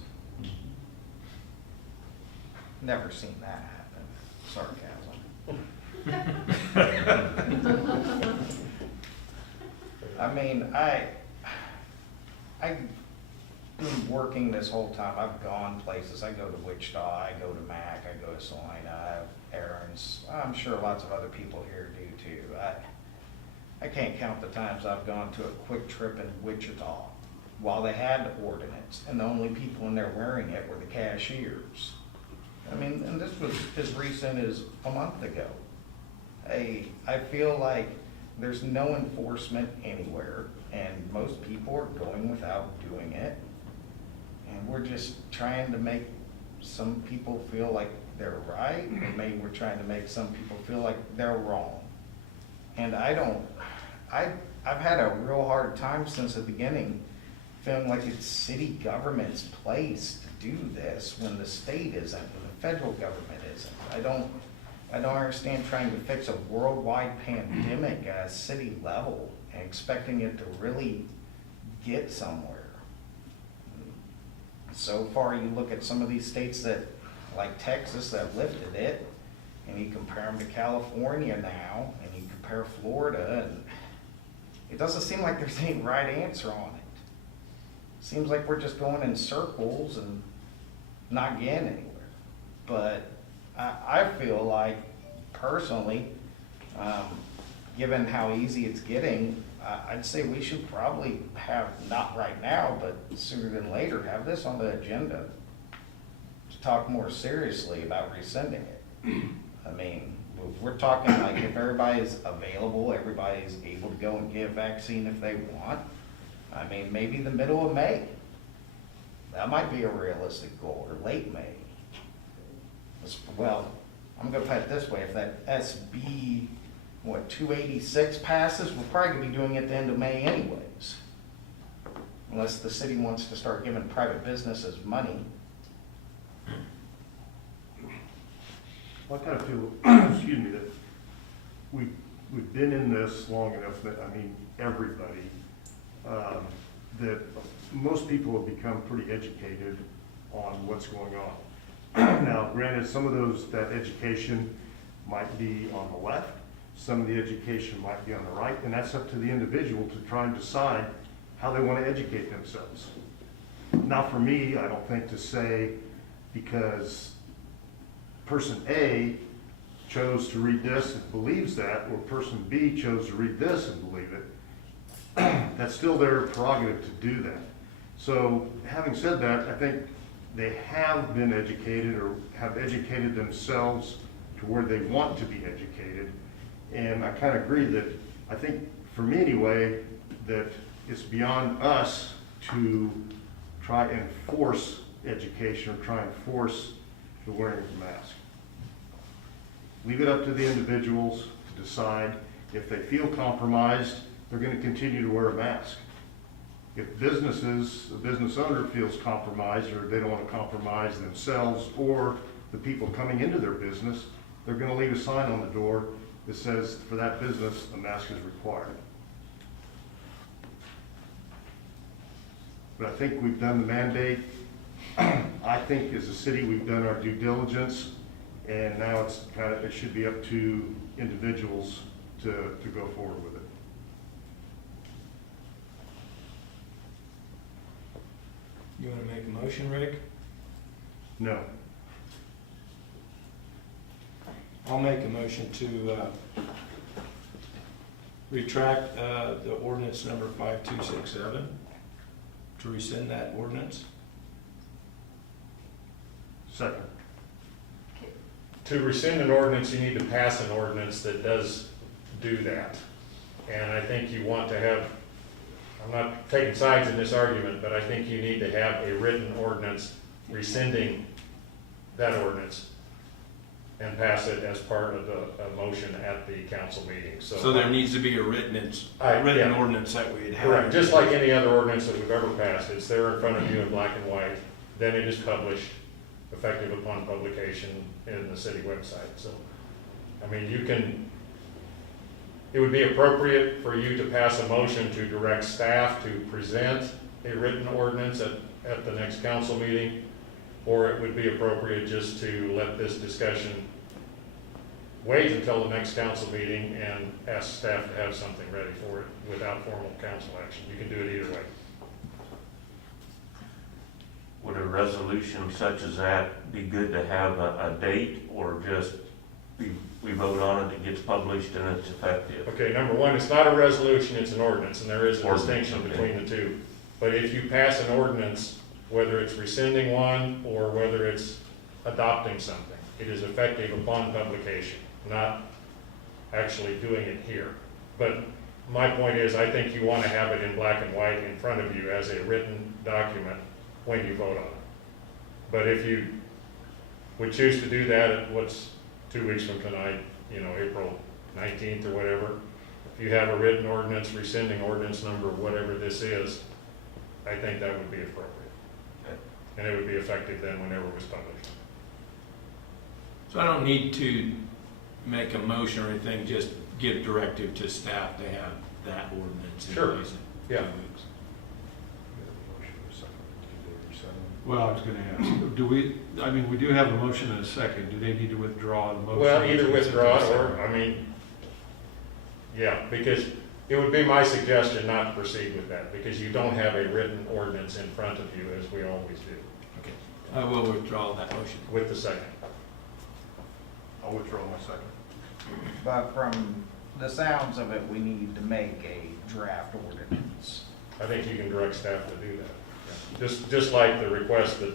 Never seen that happen. Sarcasm. I mean, I've been working this whole time. I've gone places. I go to Wichita, I go to Mac, I go to Salina, I have errands. I'm sure lots of other people here do too. I can't count the times I've gone to a Quick Trip in Wichita while they had the ordinance, and the only people in there wearing it were the cashiers. I mean, and this was as recent as a month ago. I feel like there's no enforcement anywhere, and most people are going without doing it. And we're just trying to make some people feel like they're right, or maybe we're trying to make some people feel like they're wrong. And I've had a real hard time since the beginning feeling like it's city government's place to do this when the state isn't, when the federal government isn't. I don't understand trying to fix a worldwide pandemic at a city level and expecting it to really get somewhere. So far, you look at some of these states that, like Texas, that lifted it, and you compare them to California now, and you compare Florida, and it doesn't seem like there's any right answer on it. Seems like we're just going in circles and not getting anywhere. But I feel like, personally, given how easy it's getting, I'd say we should probably have, not right now, but sooner than later, have this on the agenda to talk more seriously about rescinding it. I mean, we're talking like if everybody's available, everybody's able to go and get a vaccine if they want. I mean, maybe the middle of May. That might be a realistic goal, or late May. Well, I'm gonna put it this way, if that SB, 286 passes, we're probably gonna be doing it at the end of May anyways. Unless the city wants to start giving private businesses money. Well, I kind of feel, excuse me, that we've been in this long enough that, I mean, everybody, that most people have become pretty educated on what's going on. Now, granted, some of that education might be on the left, some of the education might be on the right, and that's up to the individual to try and decide how they want to educate themselves. Not for me, I don't think, to say because person A chose to read this and believes that, or person B chose to read this and believe it, that's still their prerogative to do that. So having said that, I think they have been educated or have educated themselves to where they want to be educated. And I kind of agree that, I think, for me anyway, that it's beyond us to try and force education or try and force the wearing of the mask. Leave it up to the individuals to decide. If they feel compromised, they're going to continue to wear a mask. If the business owner feels compromised, or they don't want to compromise themselves or the people coming into their business, they're going to leave a sign on the door that says, for that business, a mask is required. But I think we've done the mandate. I think as a city, we've done our due diligence, and now it should be up to individuals to go forward with it. You want to make a motion, Rick? No. I'll make a motion to retract the ordinance number 5267, to rescind that ordinance. Second. To rescind an ordinance, you need to pass an ordinance that does do that. And I think you want to have, I'm not taking sides in this argument, but I think you need to have a written ordinance rescinding that ordinance and pass it as part of a motion at the council meeting. So there needs to be a written ordinance that we'd have. Correct, just like any other ordinance that we've ever passed. It's there in front of you in black and white. Then it is published, effective upon publication in the city website. So, I mean, it would be appropriate for you to pass a motion to direct staff to present a written ordinance at the next council meeting, or it would be appropriate just to let this discussion wait until the next council meeting and ask staff to have something ready for it without formal council action. You can do it either way. Would a resolution such as that be good to have a date, or just we vote on it, it gets published and it's effective? Okay, number one, it's not a resolution, it's an ordinance, and there is a Ordinance, distinction okay. between the two. But if you pass an ordinance, whether it's rescinding one or whether it's adopting something, it is effective upon publication, not actually doing it here. But my point is, I think you want to have it in black and white in front of you as a written document when you vote on it. But if you would choose to do that at what's 2 weeks from tonight, April 19th or whatever, if you have a written ordinance, rescinding ordinance number, whatever this is, I think that would be appropriate. Okay. And it would be effective then whenever it was published. So I don't need to make a motion or anything, just give directive to staff to have that ordinance in Sure. place in Yeah. 2 weeks. Well, I was going to ask, we do have a motion and a second. Do they need to withdraw the motion? Well, either withdraw it or, yeah, because it would be my suggestion not to proceed with that, because you don't have a written ordinance in front of you, as we always do. Okay. I will withdraw that motion. With the second. I'll withdraw my second. But from the sounds of it, we need to make a draft ordinance. I think you can direct staff to do that. Yeah. Just like the request that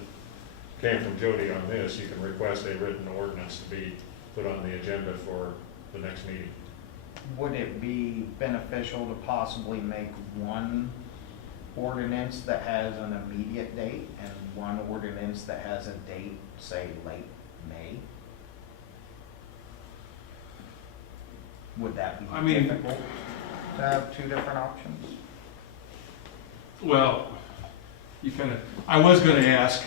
came from Jody on this, you can request a written ordinance to be put on the agenda for the next meeting. Would it be beneficial to possibly make one ordinance that has an immediate date and one ordinance that has a date, say, late May? Would that be difficult to have two different options? Well, I was going to ask,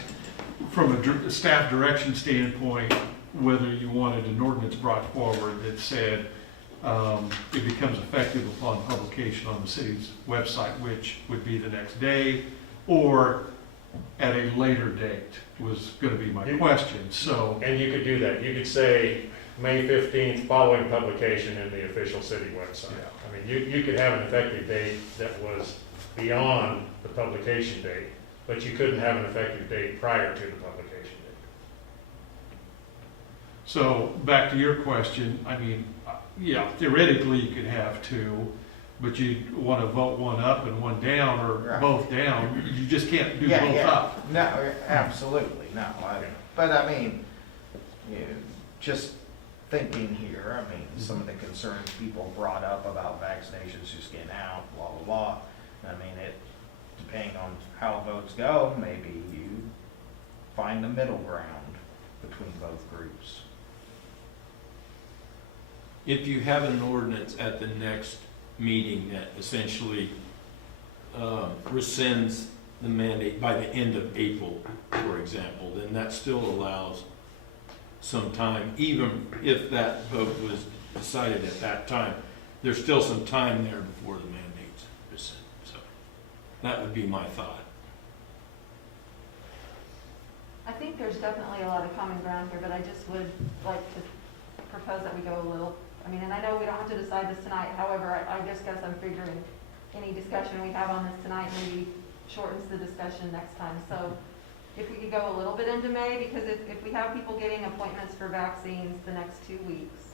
from a staff direction standpoint, whether you wanted an ordinance brought forward that said, it becomes effective upon publication on the city's website, which would be the next day or at a later date was going to be my question. So, And you could do that. You could say May 15th following publication in the official city website. I mean, you could have an effective date that was beyond the publication date, but you couldn't have an effective date prior to the publication date. so back to your question, I mean, yeah, theoretically you could have two, but you want to vote one up and one down or Right. both down. You just can't do Yeah, both yeah. up. No, absolutely, no. But I mean, you know, just thinking here, I mean, some of the concerns people brought up about vaccinations just getting out, blah, blah, blah. I mean, depending on how votes go, maybe you find the middle ground between both groups. If you have an ordinance at the next meeting that essentially rescinds the mandate by the end of April, for example, then that still allows some time, even if that vote was decided at that time, there's still some time there before the mandate's rescinded. So that would be my thought. I think there's definitely a lot of common ground here, but I just would like to propose that we go a little, I mean, and I know we don't have to decide this tonight, however, I just guess I'm figuring any discussion we have on this tonight maybe shortens the discussion next time. So if we could go a little bit into May, because if we have people getting appointments for vaccines the next 2 weeks,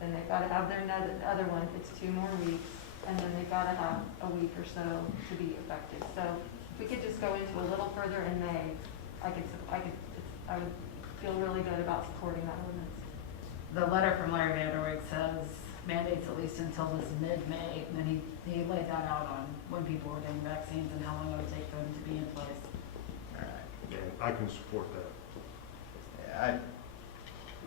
then they've got to have their other one, it's 2 more weeks, and then they've got to have a week or so to be effective. So if we could just go into a little further in May, I would feel really good about supporting that ordinance. The letter from Larry Vanderwijk says mandates at least until this mid-May, and then he laid that out on when people were getting vaccines and how long it would take for them to be in place. All right. And I can support that. Yeah,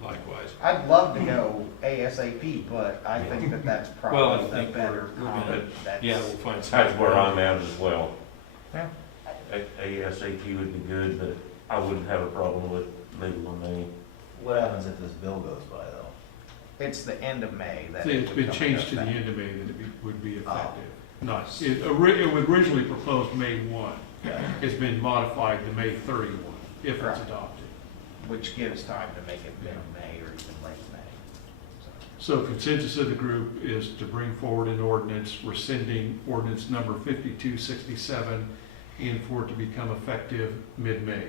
Likewise. I'd love to go ASAP, but I think that that's Well, I probably the think better we're gonna, time. yeah, we'll find some. That's where I'm at as well. Yeah. ASAP would be good, but I wouldn't have a problem with legal in May. What happens if this bill goes by, though? It's the end of May that. See, it it's would been come changed to the effect. end of May that it would be Oh. effective. Not, it was originally proposed May 1. It's been modified to May 31, if it's Right. adopted. Which gives time to make it mid-May or even late May. So consensus of the group is to bring forward an ordinance rescinding ordinance number 5267 and for it to become effective mid-May.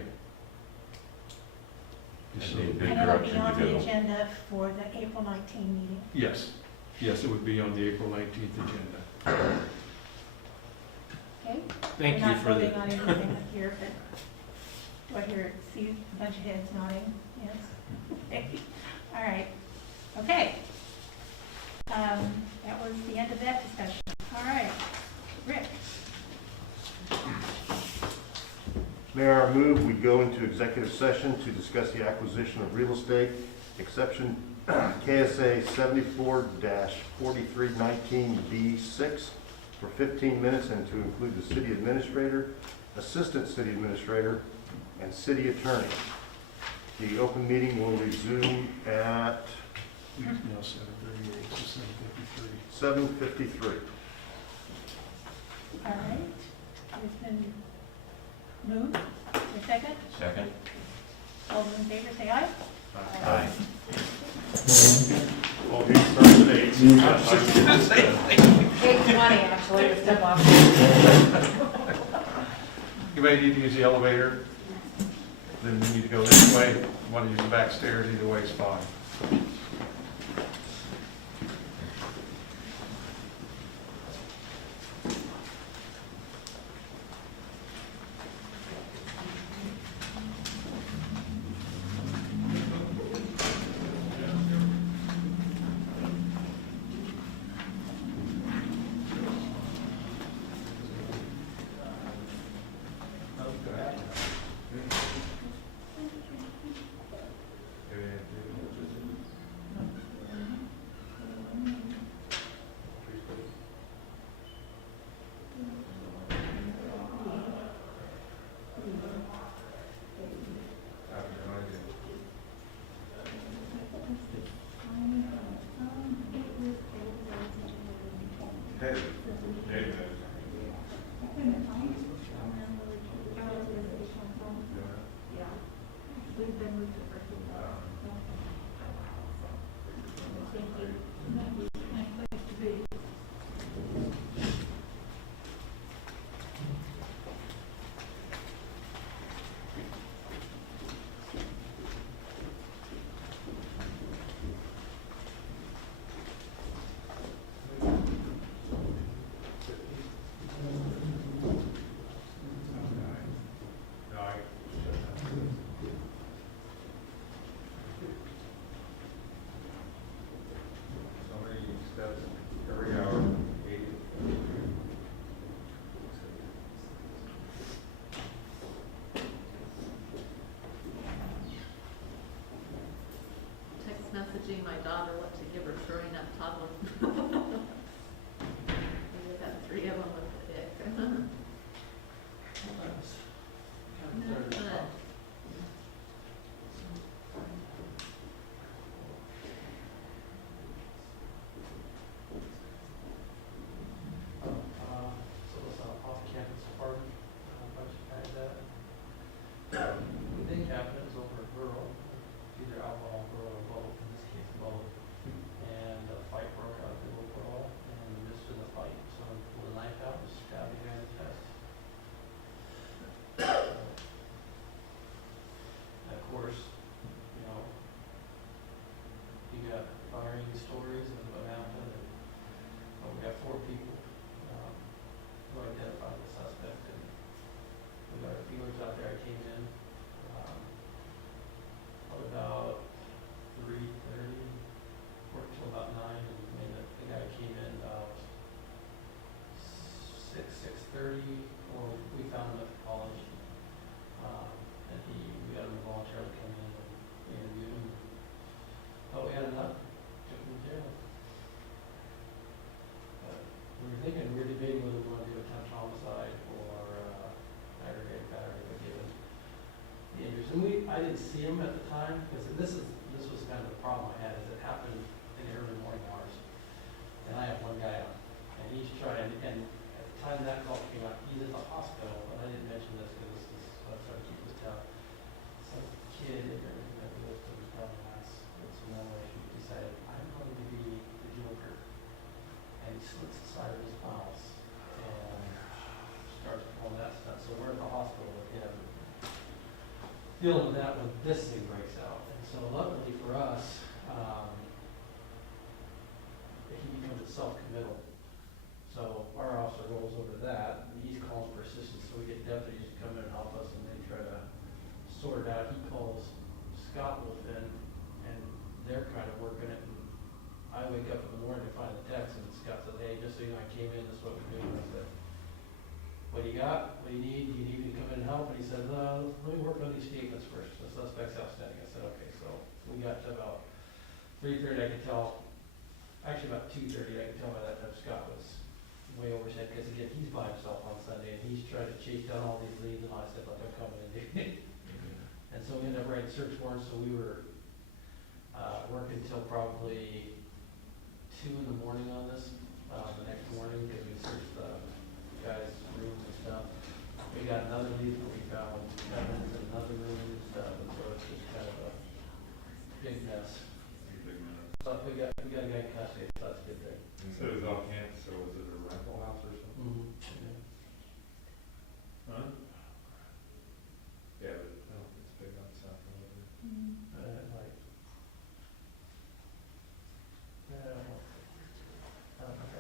That'd be a good And it'll be direction on to the go. agenda for the April 19 meeting. Yes, yes, it would be on the April 19th agenda. Okay? Thank We're you not for voting the, on anything up here, but do I see a bunch of heads nodding? Yes? Okay. All right. Okay. That was the end of that discussion. All right. Rick? Mayor, I move we go into executive session to discuss the acquisition of real estate, exception KSA 74-4319B6 for 15 minutes and to include the city administrator, assistant city administrator, and city attorney. The open meeting will resume at Now 7:38 to 7:53. 7:53. All right. It's been moved. A second? Second. All those in favor say aye. Aye. All these start at 8. 8:20, actually, to step off. You may need to use the elevator, then we need to go this way. You want to use the back stairs, either way is fine. I didn't see him at the time, because this was kind of the problem I had, is it happened in the early morning hours. And I have one guy out, and he's trying, and at the time that call came out, he's at the hospital, and I didn't mention this because this is, I was trying to keep this down. Some kid in there, that was probably nice, with some elevation, decided, I'm going to be the Joker. And he slits the side of his mouth, and starts pulling that stuff, so we're at the hospital with him, dealing with that when this thing breaks out. And so luckily for us, he becomes self-committal. So our officer rolls over to that, and he's calling for assistance, so we get deputies to come in and help us, and they try to sort it out. He calls Scott Wolfen, and they're kind of working it, and I wake up in the morning to find the text, and Scott said, hey, just so you know, I came in, this is what we're doing. I said, what do you got? What do you need? Do you need me to come in and help? And he said, let me work on these statements first. The suspect's outstanding. I said, okay. So we got to about 3:30, I could tell, actually about 2:30, I could tell by that time Scott was way over his head, because again, he's by himself on Sunday, and he's trying to chase down all these leads, and I said, let them come in and do it. And so we ended up writing search warrants, so we were working until probably 2 in the morning on this, the next morning, because we searched the guy's room and stuff. We got another lead that we found evidence in another room and stuff, and so it's just kind of a big mess. But we got a guy in custody, so that's a good thing. So it was off campus, or was it a rental house or something? Yeah. Huh? Yeah, but I don't think it's big on South Road. Like, I don't know. I don't know.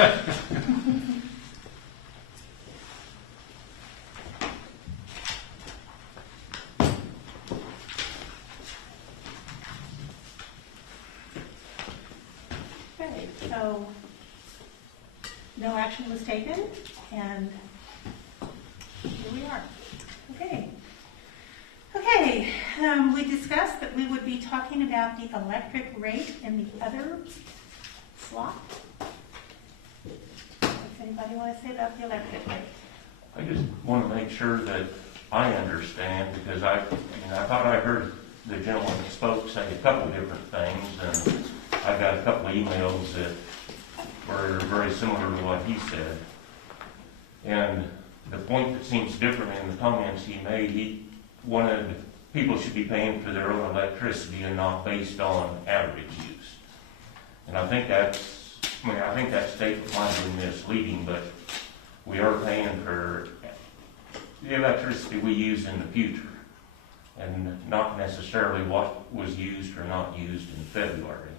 Okay, so no action was taken, and here we are. Okay. Okay, we discussed that we would be talking about the electric rate in the other slot. Does anybody want to say about the electric rate? I just want to make sure that I understand, because I thought I heard the gentleman that spoke say a couple different things, and I got a couple of emails that were very similar to what he said. And the point that seems different in the comments he made, he wanted people should be paying for their own electricity and not based on average use. And I think that statement might be misleading, but we are paying for the electricity we use in the future, and not necessarily what was used or not used in February.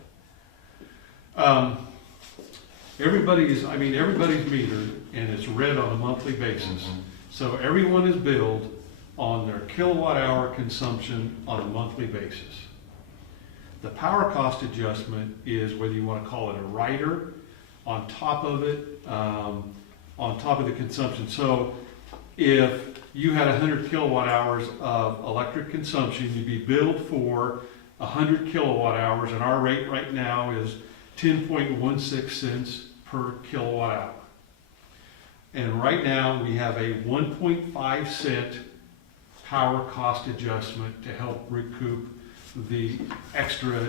Everybody's metered, and it's read on a monthly basis. So everyone is billed on their kilowatt hour consumption on a monthly basis. The power cost adjustment is, whether you want to call it a rider, on top of it, on top of the consumption. So if you had 100 kilowatt hours of electric consumption, you'd be billed for 100 kilowatt hours, and our rate right now is 10.16 cents per kilowatt hour. And right now we have a 1.5 cent power cost adjustment to help recoup the extra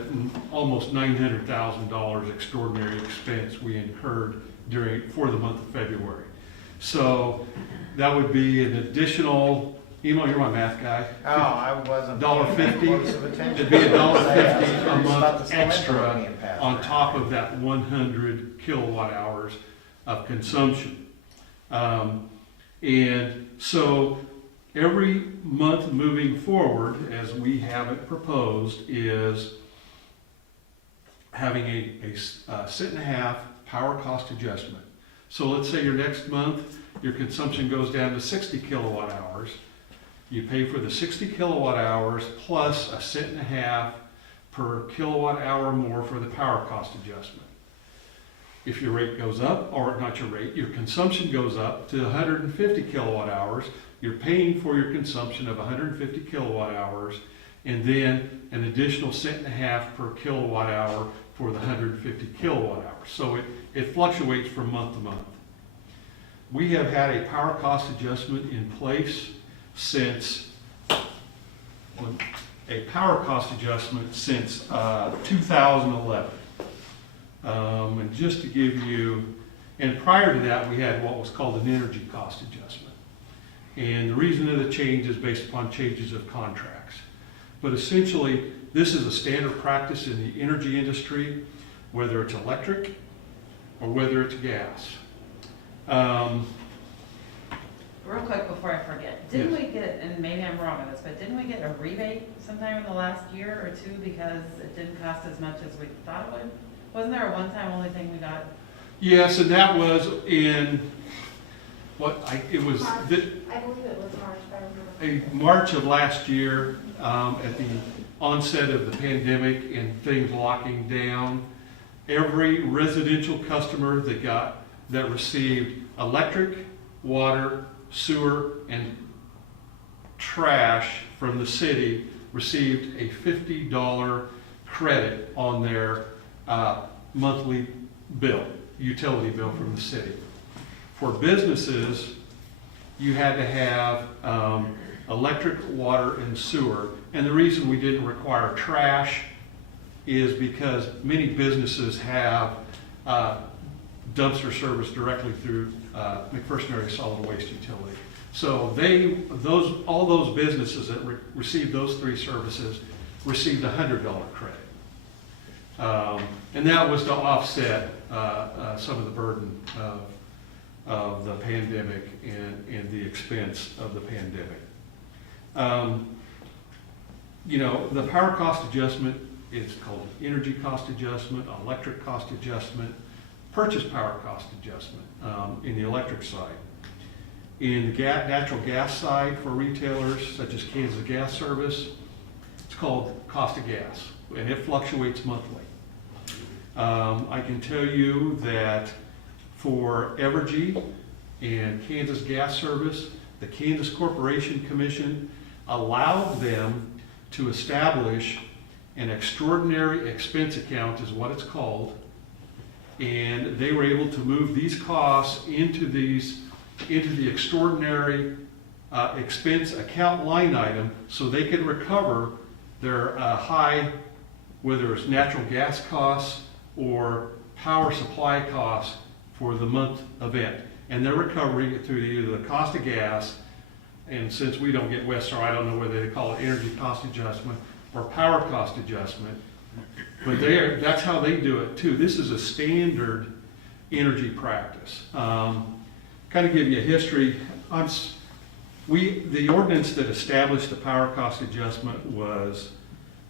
almost $900,000 extraordinary expense we incurred for the month of February. So that would be an additional, Emo, you're my math guy. Oh, I wasn't. $1.50. Close of attention. It'd be $1.50 a About the month same extra being passed on around. top of that 100 kilowatt hours of consumption. And so every month moving forward, as we have it proposed, is having a cent and a half power cost adjustment. So let's say your next month, your consumption goes down to 60 kilowatt hours. You pay for the 60 kilowatt hours plus a cent and a half per kilowatt hour more for the power cost adjustment. If your rate goes up, or not your rate, your consumption goes up to 150 kilowatt hours, you're paying for your consumption of 150 kilowatt hours, and then an additional cent and a half per kilowatt hour for the 150 kilowatt hours. So it fluctuates from month to month. We have had a power cost adjustment in place since 2011. And just to give you, and prior to that, we had what was called an energy cost adjustment. And the reason of the change is based upon changes of contracts. But essentially, this is a standard practice in the energy industry, whether it's electric or whether it's gas. Real quick before I forget, didn't we get, and maybe I'm wrong on this, but didn't we get a rebate sometime in the last year or two because it didn't cost as much as we thought it would? Wasn't there a one-time only thing we got? Yes, and that was in, I believe it was March, March of last year, at the onset of the pandemic and things locking down. Every residential customer that received electric, water, sewer, and trash from the city received a $50 credit on their monthly bill, utility bill from the city. For businesses, you had to have electric, water, and sewer. And the reason we didn't require trash is because many businesses have dumpster service directly through McPherson Area Solid Waste Utility. So all those businesses that received those three services received a $100 credit. And that was to offset some of the burden of the pandemic and the expense of the pandemic. The power cost adjustment is called energy cost adjustment, electric cost adjustment. purchase power cost adjustment in the electric side. In the natural gas side for retailers such as Kansas Gas Service, it's called cost of gas, and it fluctuates monthly. I can tell you that for Evergy and Kansas Gas Service, the Kansas Corporation Commission allowed them to establish an extraordinary expense account, is what it's called, and they were able to move these costs into the extraordinary expense account line item so they could recover their high, whether it's natural gas costs or power supply costs for the month event. And they're recovering it through either the cost of gas, and since we don't get Westar, I don't know whether they call it energy cost adjustment or power cost adjustment, but that's how they do it too. This is a standard energy practice. Kind of give you a history. The ordinance that established the power cost adjustment was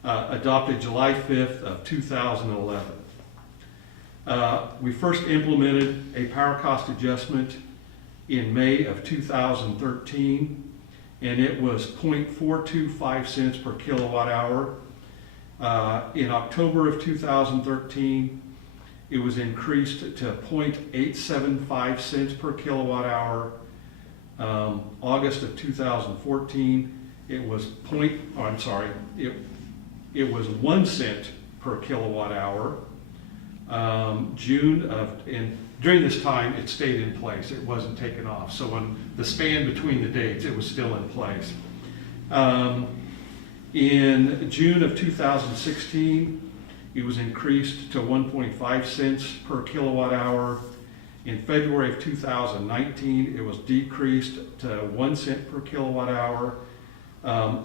adopted July 5th of 2011. We first implemented a power cost adjustment in May of 2013, and it was 0.425 cents per kilowatt hour. In October of 2013, it was increased to 0.875 cents per kilowatt hour. August of 2014, it was it was 1 cent per kilowatt hour. During this time, it stayed in place. It wasn't taken off. So on the span between the dates, it was still in place. In June of 2016, it was increased to 1.5 cents per kilowatt hour. In February of 2019, it was decreased to 1 cent per kilowatt hour.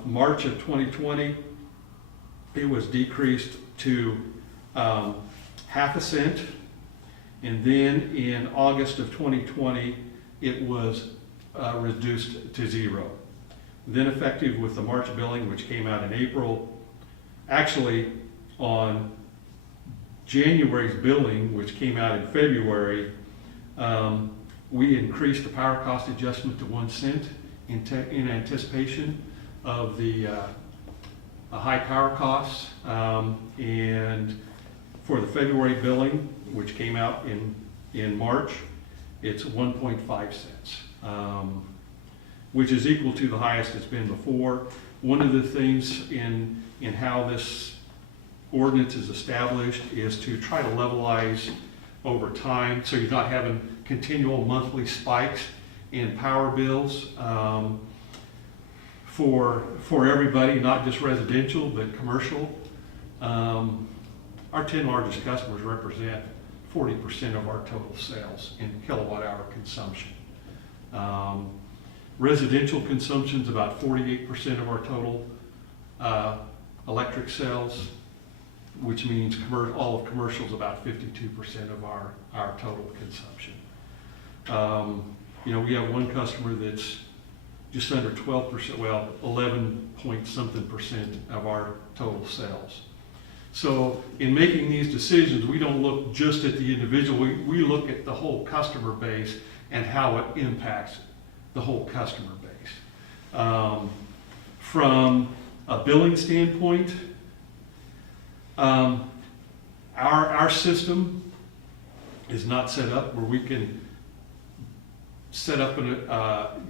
March of 2020, it was decreased to half a cent. And then in August of 2020, it was reduced to 0. Then effective with the March billing, which came out in April, actually on January's billing, which came out in February, we increased the power cost adjustment to 1 cent in anticipation of the high power costs. And for the February billing, which came out in March, it's 1.5 cents, which is equal to the highest it's been before. One of the things in how this ordinance is established is to try to levelize over time, so you're not having continual monthly spikes in power bills for everybody, not just residential, but commercial. Our 10 largest customers represent 40% of our total sales in kilowatt hour consumption. Residential consumption is about 48% of our total electric sales, which means all of commercial is about 52% of our total consumption. We have one customer that's just under 12%, well, 11 point something percent of our total sales. So in making these decisions, we don't look just at the individual, we look at the whole customer base and how it impacts the whole customer base. From a billing standpoint, our system is not set up where we can set up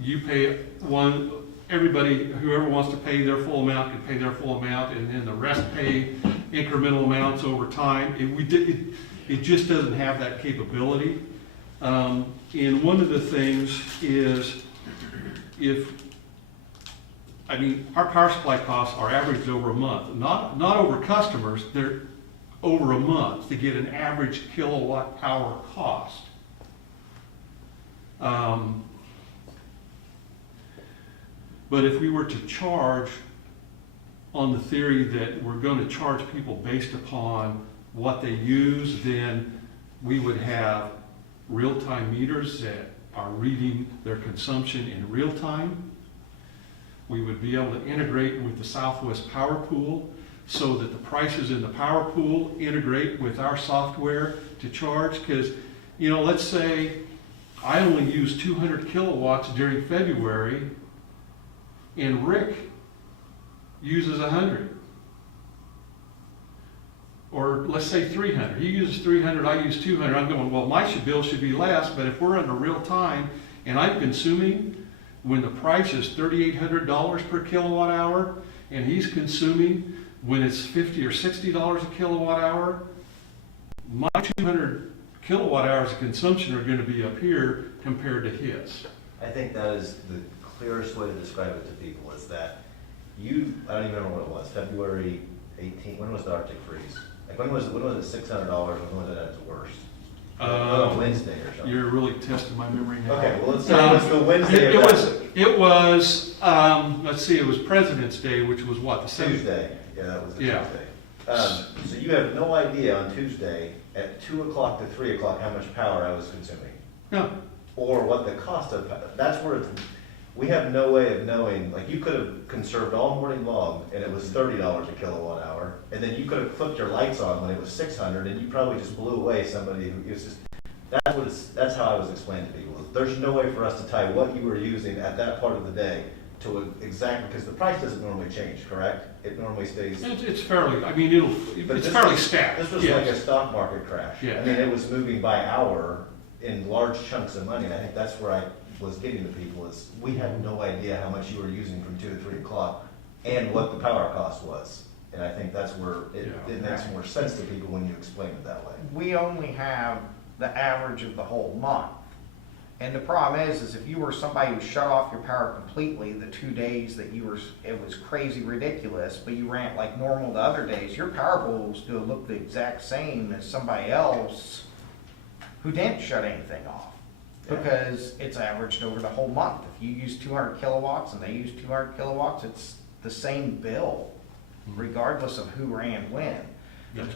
you pay one, everybody, whoever wants to pay their full amount can pay their full amount, and then the rest pay incremental amounts over time. It just doesn't have that capability. And one of the things is our power supply costs are averaged over a month, not over customers, they're over a month to get an average kilowatt hour cost. But if we were to charge on the theory that we're going to charge people based upon what they use, then we would have real-time meters that are reading their consumption in real time. We would be able to integrate with the Southwest Power Pool so that the prices in the power pool integrate with our software to charge, because you know, let's say I only use 200 kilowatts during February, and Rick uses 100. Or let's say 300. He uses 300, I use 200. I'm going, well, my bill should be less, but if we're under real time and I'm consuming when the price is $3,800 per kilowatt hour, and he's consuming when it's $50 or $60 a kilowatt hour, my 200 kilowatt hours of consumption are going to be up here compared to his. I think that is the clearest way to describe it to people, is that you, I don't even remember what it was, February 18th, when was the Arctic freeze? Like when was it $600, when was it at its worst? Wednesday or something. You're really testing my memory now. Okay, well, let's say it was the Wednesday. It was, let's see, it was President's Day, which was what, the 7th? Tuesday. Yeah, that was the Yeah. Tuesday. So you have no idea on Tuesday at 2 o'clock to 3 o'clock how much power I was consuming. No. Or what the cost of, that's where it's, we have no way of knowing, like you could have conserved all morning long and it was $30 a kilowatt hour, and then you could have flipped your lights on when it was 600 and you probably just blew away somebody who, it's just, that's how I was explaining to people. There's no way for us to tie what you were using at that part of the day to exactly, because the price doesn't normally change, correct? It normally stays. It's fairly, I mean, it's fairly stacked. This was yes. like a stock market crash. Yeah. I mean, it was moving by hour in large chunks of money, and I think that's where I was getting to people, is we had no idea how much you were using from 2 to 3 o'clock and what the power cost was. And I think that's where it makes more sense to people when you explain it that way. We only have the average of the whole month. And the problem is if you were somebody who shut off your power completely the 2 days that you were, it was crazy ridiculous, but you ran it like normal the other days, your power bill was going to look the exact same as somebody else who didn't shut anything off. Because it's averaged over the whole month. If you use 200 kilowatts and they use 200 kilowatts, it's the same bill, regardless of who ran when.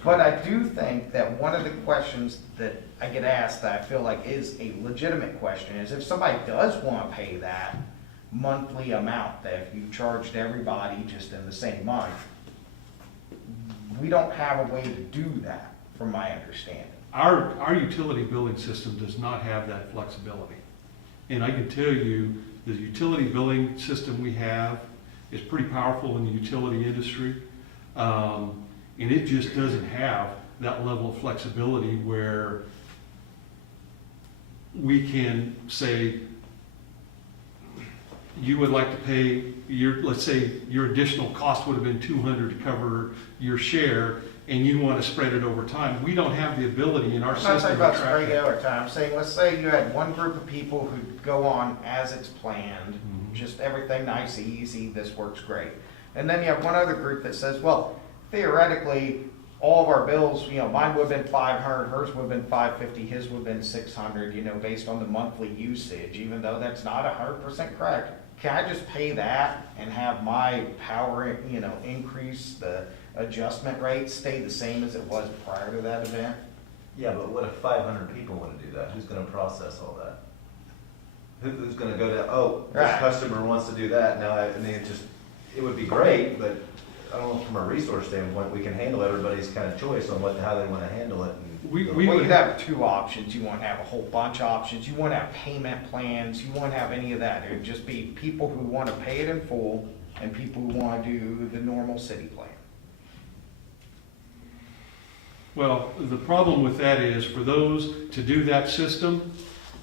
But I do think that one of the questions that I get asked that I feel like is a legitimate question is if somebody does want to pay that monthly amount, that if you charged everybody just in the same month, we don't have a way to do that, from my understanding. Our utility billing system does not have that flexibility. And I can tell you, the utility billing system we have is pretty powerful in the utility industry. And it just doesn't have that level of flexibility where we can say, you would like to pay your, let's say your additional cost would have been 200 to cover your share, and you want to spread it over time. We don't have the ability in our system. I'm not talking about to track spreading it over time. I'm saying, let's say you had one group of people who go on as it's planned, just everything nice, easy, this works great. And then you have one other group that says, well, theoretically, all of our bills, you know, mine would have been 500, hers would have been 550, his would have been 600, you know, based on the monthly usage, even though that's not 100% correct. Can I just pay that and have my power, you know, increase, the adjustment rate stay the same as it was prior to that event? Yeah, but what if 500 people want to do that? Who's going to process all that? Who's going to go to, oh, this customer wants to do that, now I mean, it would be great, but I don't know, from a resource standpoint, we can handle everybody's kind of choice on how they want to handle it. We would have two options. You won't have a whole bunch of options. You won't have payment plans. You won't have any of that. It would just be people who want to pay it in full and people who want to do the normal city plan. Well, the problem with that is, for those to do that system,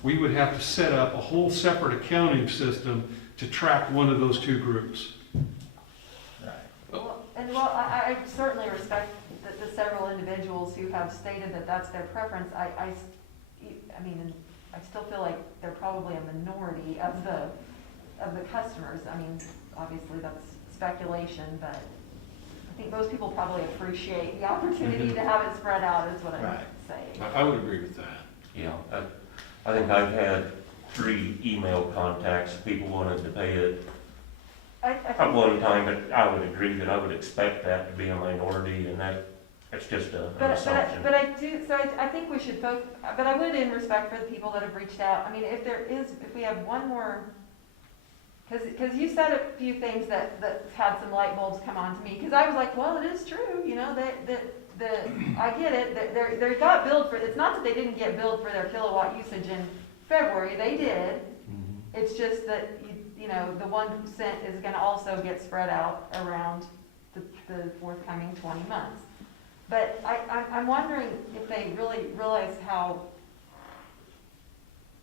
we would have to set up a whole separate accounting system to track one of those two groups. Well, I certainly respect the several individuals who have stated that that's their preference. I mean, I still feel like they're probably a minority of the customers. I mean, obviously that's speculation, but I think most people probably appreciate the opportunity to have it spread out, is what I'm saying. I would agree with that. Yeah, I think I've had 3 email contacts, people wanted to pay it at one time, but I would agree that I would expect that to be a minority, and that's just an assumption. But I do, so I think we should focus, but I would, in respect for the people that have reached out, I mean, if we have one more, because you said a few things that had some light bulbs come on to me, because I was like, well, it is true, you know, that I get it, they got billed for, it's not that they didn't get billed for their kilowatt usage in February, they did. It's just that, you know, the 1 cent is gonna also get spread out around the forthcoming 20 months. But I'm wondering if they really realize how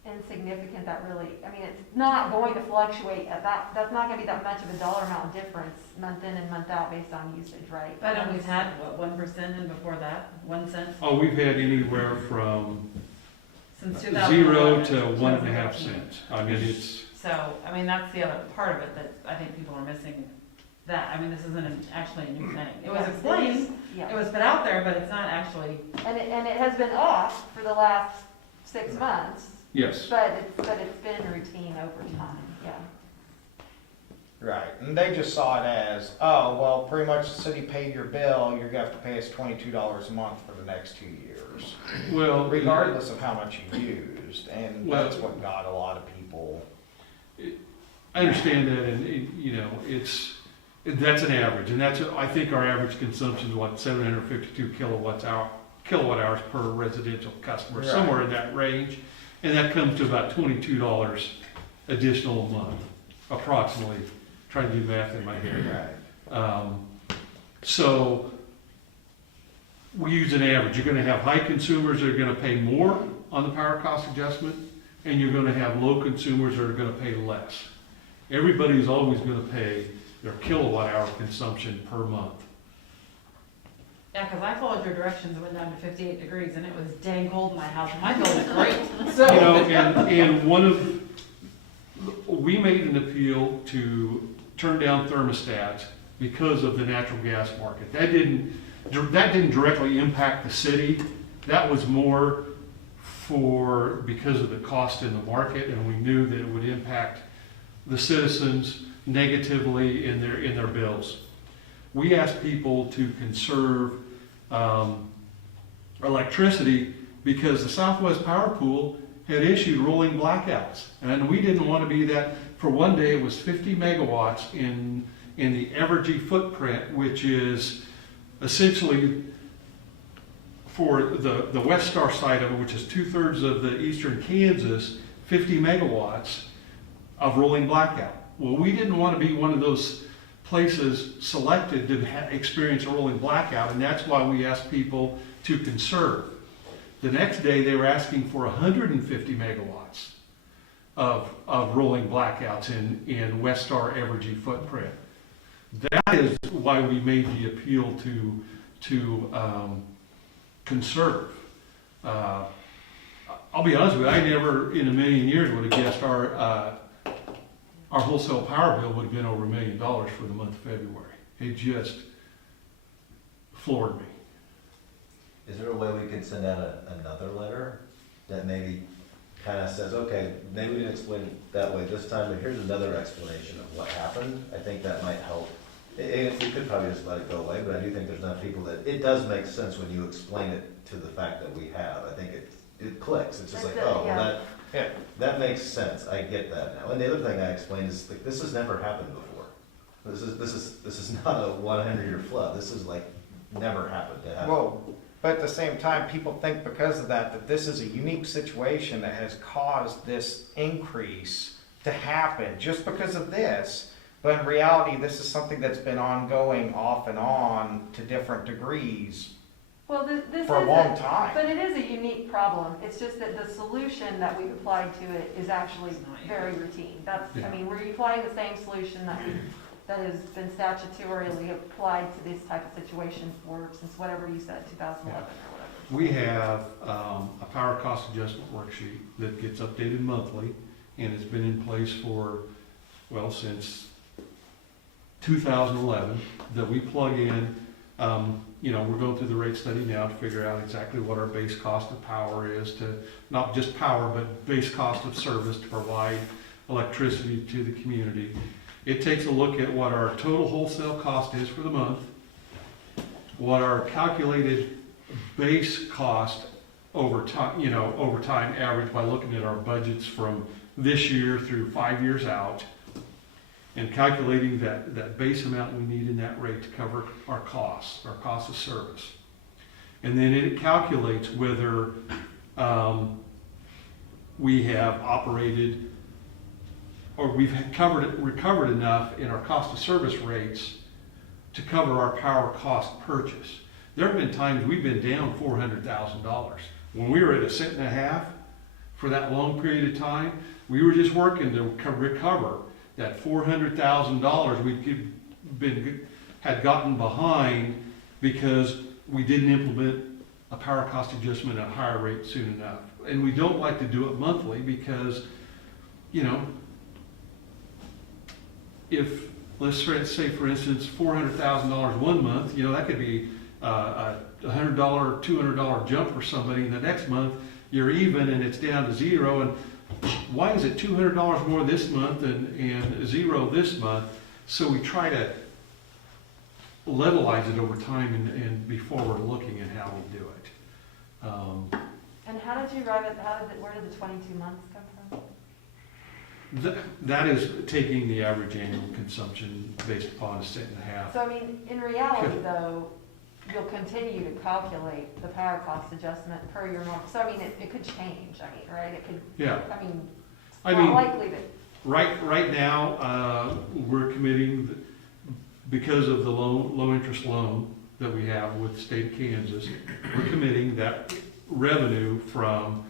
insignificant that really, I mean, it's not going to fluctuate at that's not gonna be that much of a dollar amount difference month in and month out based on usage, right? But we've had, what, 1% and before that, 1 cent? Oh, we've had anywhere from Since 0 2011. to 1.5 cents. I mean, it's, So, I mean, that's the other part of it that I think people are missing, that, I mean, this isn't actually a new thing. It was Yes, explained, yeah. it was put out there, but it's not actually, And it has been off for the last 6 months, yes. but it's been routine over time, yeah. Right, and they just saw it as, oh, well, pretty much the city paid your bill, you're gonna have to pay us $22 a month for the next 2 years. Well, Regardless of how much you used, and Well- that's what got a lot of people. I understand that, and, you know, that's an average, and I think our average consumption is what, 752 kilowatt hours per residential customer, Right. somewhere in that range, and that comes to about $22 additional a month, approximately. Trying to do math in my head. Right. So we use an average. You're going to have high consumers that are going to pay more on the power cost adjustment, and you're going to have low consumers that are going to pay less. Everybody's always going to pay their kilowatt hour consumption per month. yeah, because I followed your directions, it went down to 58 degrees, and it was dang cold in my house, and my bill was great, so. You know, we made an appeal to turn down thermostats because of the natural gas market. That didn't directly impact the city. That was more because of the cost in the market, and we knew that it would impact the citizens negatively in their bills. We asked people to conserve electricity because the Southwest Power Pool had issued rolling blackouts, and we didn't want to be that. For one day, it was 50 megawatts in the Evergy footprint, which is essentially for the West Star side of it, which is 2/3 of the eastern Kansas, 50 megawatts of rolling blackout. Well, we didn't want to be one of those places selected to experience a rolling blackout, and that's why we asked people to conserve. The next day, they were asking for 150 megawatts of rolling blackouts in West Star Evergy footprint. That is why we made the appeal to conserve. I'll be honest with you, I never in a million years would have guessed our wholesale power bill would have been over $1 million for the month of February. It just floored me. Is there a way we could send out another letter that maybe kind of says, okay, maybe we didn't explain it that way this time, but here's another explanation of what happened? I think that might help. We could probably just let it go away, but I do think there's enough people that it does make sense when you explain it to the fact that we have. I think it clicks. It's just like, oh, well, that makes sense. I get that now. And the other thing I explained is like, this has never happened before. This is not a 100-year flood. This is like never happened to happen. Well, but at the same time, people think because of that this is a unique situation that has caused this increase to happen just because of this. But in reality, this is something that's been ongoing off and on to different degrees Well, this for a is long time. But it is a unique problem. It's just that the solution that we've applied to it is actually very routine. I mean, we're applying the same solution that has been statutorily applied to this type of situation since whatever you said, 2011 or whatever. We have a power cost adjustment worksheet that gets updated monthly, and it's been in place since 2011, that we plug in. We're going through the rate study now to figure out exactly what our base cost of power is, to not just power, but base cost of service to provide electricity to the community. It takes a look at what our total wholesale cost is for the month, what our calculated base cost over time average by looking at our budgets from this year through 5 years out, and calculating that base amount we need in that rate to cover our cost of service. And then it calculates whether we have operated or we've recovered enough in our cost of service rates to cover our power cost purchase. There have been times we've been down $400,000. When we were at $1.50 for that long period of time, we were just working to recover that $400,000 had gotten behind because we didn't implement a power cost adjustment at a higher rate soon enough. And we don't like to do it monthly because, if, let's say for instance, $400,000 one month, that could be a $100, $200 jump for somebody. The next month, you're even and it's down to zero. And why is it $200 more this month and zero this month? So we try to levelize it over time and be forward looking at how we do it. And how did you arrive at, where did the 22 months come from? That is taking the average annual consumption based upon $1.50. So I mean, in reality though, you'll continue to calculate the power cost adjustment per your norm. So I mean, it could change, right? It could, Yeah. It's not likely that. Right now, we're committing, because of the low interest loan that we have with the state of Kansas, we're committing that revenue from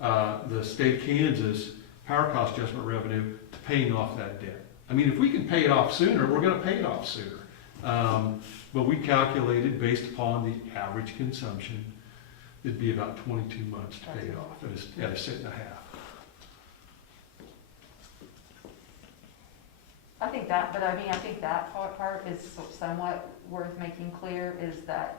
the state of Kansas power cost adjustment revenue to paying off that debt. I mean, if we can pay it off sooner, we're going to pay it off sooner. But we calculated based upon the average consumption, it'd be about 22 months to pay it off at $1.50. I think that part is somewhat worth making clear, is that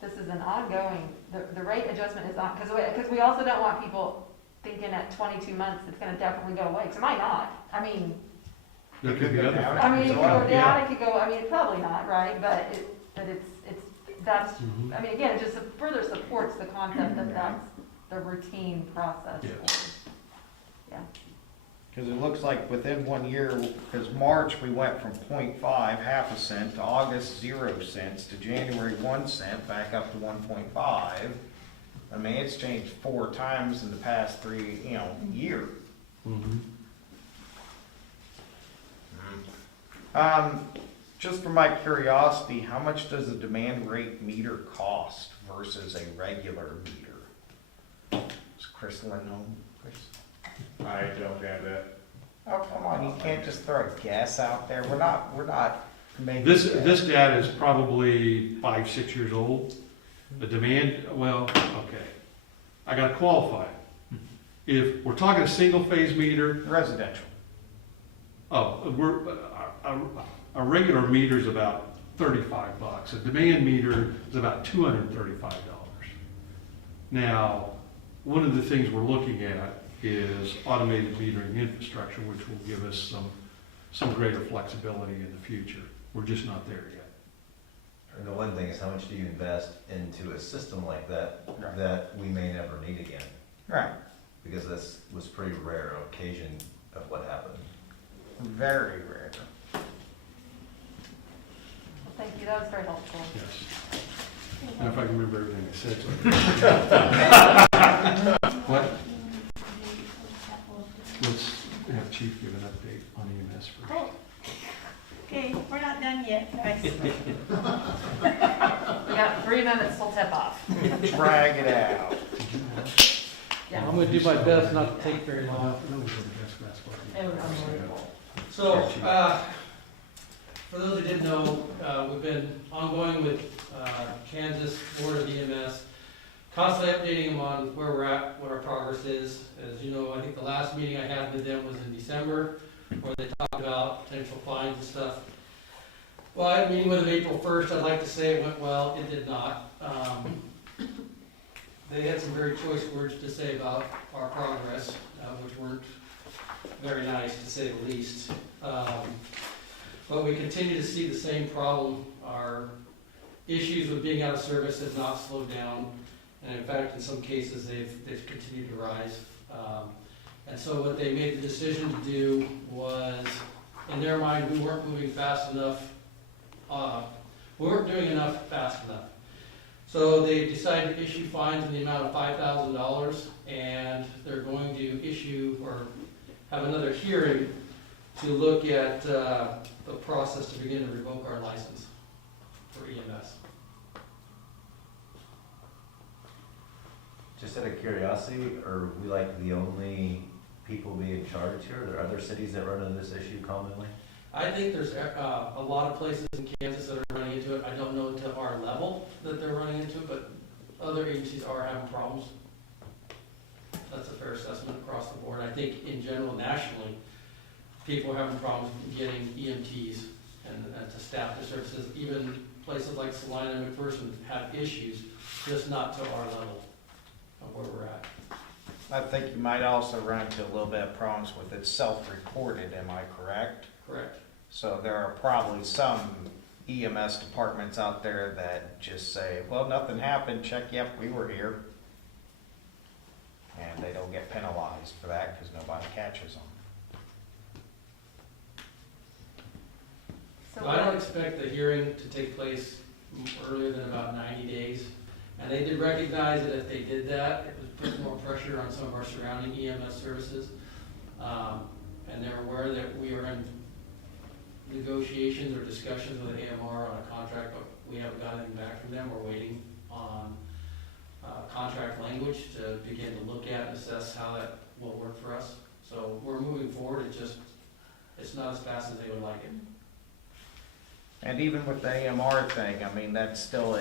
this is an ongoing, the rate adjustment is not, because we also don't want people thinking at 22 months it's going to definitely go away, because it might not. There could be other It factors. could go down, it could go, it's probably not, right? But that's, again, it just further supports the concept that that's the routine process. Yes. Yeah. Because it looks like within 1 year, because March we went from 0.5, half a cent, to August 0 cents, to January 1 cent, back up to 1.5. It's changed 4 times in the past year. Mm-hmm. Just for my curiosity, how much does a demand rate meter cost versus a regular meter? Is Chris Lynn home? Chris? I don't have that. Oh, come on, you can't just throw a guess out there. We're not making This data is probably 5-6 years old. The demand, okay. I got to qualify it. If we're talking a single phase meter, residential. A regular meter is about $35. A demand meter is about $235. Now, one of the things we're looking at is automated metering infrastructure, which will give us some greater flexibility in the future. We're just not there yet. And the one thing is, how much do you invest into a system like that that we may never need again? Right. Because this was pretty rare occasion of what happened. Very rare. Thank you, that was very helpful. Yes. And if I can remember everything I said. What? Let's have Chief give an update on EMS first. Oh. Okay, we're not done yet, guys. We got 3 minutes till tip off. Drag it out. Yeah. I'm going to do my best not to take very long. It was unbelievable. So, for those who didn't know, we've been ongoing with Kansas Board of EMS, constantly updating them on where we're at, what our progress is. As you know, I think the last meeting I had with them was in December, where they talked about potential fines and stuff. Well, I had a meeting with them April 1st. I'd like to say it went well. It did not. They had some very choice words to say about our progress, which weren't very nice, to say the least. But we continue to see the same problem. Our issues with being out of service have not slowed down. And in fact, in some cases, they've continued to rise. And so what they made the decision to do was, in their mind, we weren't moving fast enough. We weren't doing enough fast enough. So they decided to issue fines in the amount of $5,000, and they're going to issue or have another hearing to look at the process to begin to revoke our license for EMS. Just out of curiosity, are we like the only people being charged here? Are there other cities that run into this issue commonly? I think there's a lot of places in Kansas that are running into it. I don't know to our level that they're running into it, but other agencies are having problems. That's a fair assessment across the board. I think in general, nationally, people are having problems getting EMTs and to staff their services. Even places like Salina and McPherson have issues, just not to our level of where we're at. I think you might also run into a little bit of problems with it self-reported, am I correct? Correct. So there are probably some EMS departments out there that just say, well, nothing happened, check, yep, we were here. And they don't get penalized for that because nobody catches them. So I don't expect the hearing to take place earlier than about 90 days. And they did recognize that if they did that, it would put more pressure on some of our surrounding EMS services. And they're aware that we are in negotiations or discussions with AMR on a contract, but we haven't got anything back from them. We're waiting on contract language to begin to look at and assess how that will work for us. So we're moving forward. It's not as fast as they would like it. And even with the AMR thing, I mean, that's still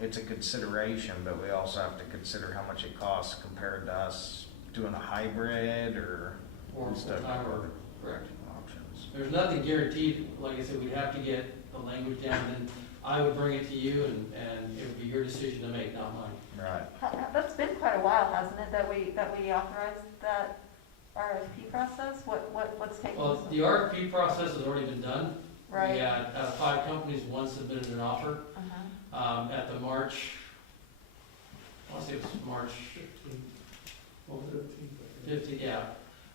it's a consideration, but we also have to consider how much it costs compared to us doing a hybrid or full-time or correct. Options. There's nothing guaranteed. Like I said, we'd have to get the language down, and then I would bring it to you, and it would be your decision to make, not mine. Right. That's been quite a while, hasn't it, that we authorized that RFP process? What's taking? Well, the RFP process has already been done. Right. We had, out of 5 companies, 1 submitted an offer. At the March, I want to say it was March 15th. What was it? 15th, yeah.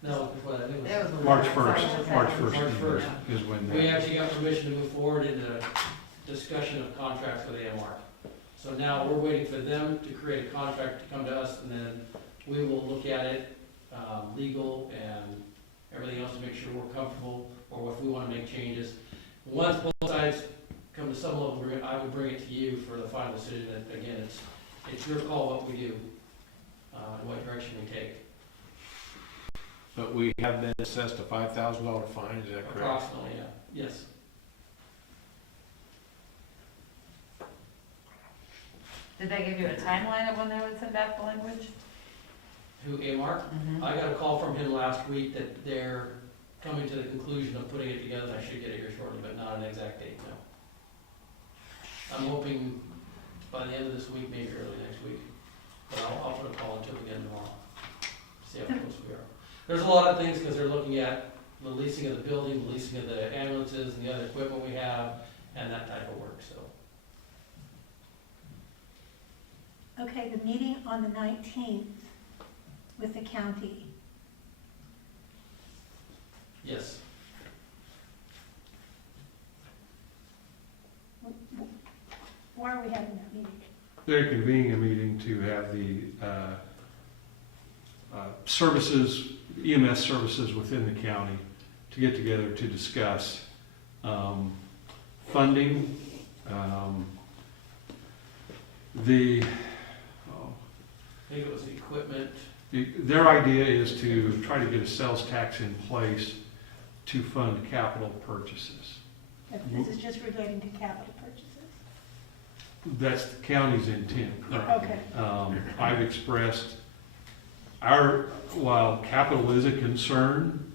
No, before that, I think it was. March 1st, March 1st March 1st. is when We they, actually got permission to move forward into discussion of contracts with AMR. So now we're waiting for them to create a contract to come to us, and then we will look at it, legal and everything else to make sure we're comfortable, or if we want to make changes. Once both sides come to some level agreement, I would bring it to you for the final decision. And again, it's your call what we do, and what direction we take. But we have been assessed a $5,000 fine, is that correct? Approximately, yeah. Yes. Did they give you a timeline of when they would send back the language? Who, AMR? I got a call from him last week that they're coming to the conclusion of putting it together. I should get it here shortly, but not an exact date, no. I'm hoping by the end of this week, maybe early next week. But I'll put a call into it again tomorrow, see how close we are. There's a lot of things, because they're looking at the leasing of the building, the leasing of the ambulances, and the other equipment we have, and that type of work, so. Okay, the meeting on the 19th with the county. Yes. Why are we having that meeting? they're convening a meeting to have the services, EMS services within the county to get together to discuss funding, I think it was equipment. Their idea is to try to get a sales tax in place to fund capital purchases. This is just relating to capital purchases? That's the county's intent currently. Okay. I've expressed while capital is a concern,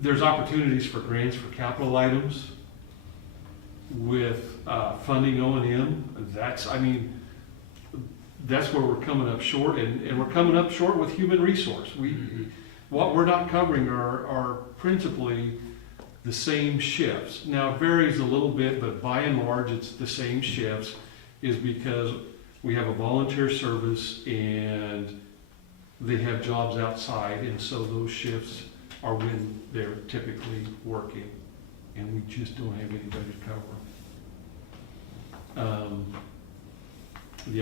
there's opportunities for grants for capital items with funding O&M. That's where we're coming up short, and we're coming up short with human resource. What we're not covering are principally the same shifts. Now, it varies a little bit, but by and large, it's the same shifts, is because we have a volunteer service and they have jobs outside, and so those shifts are when they're typically working, and we just don't have anybody to cover them. the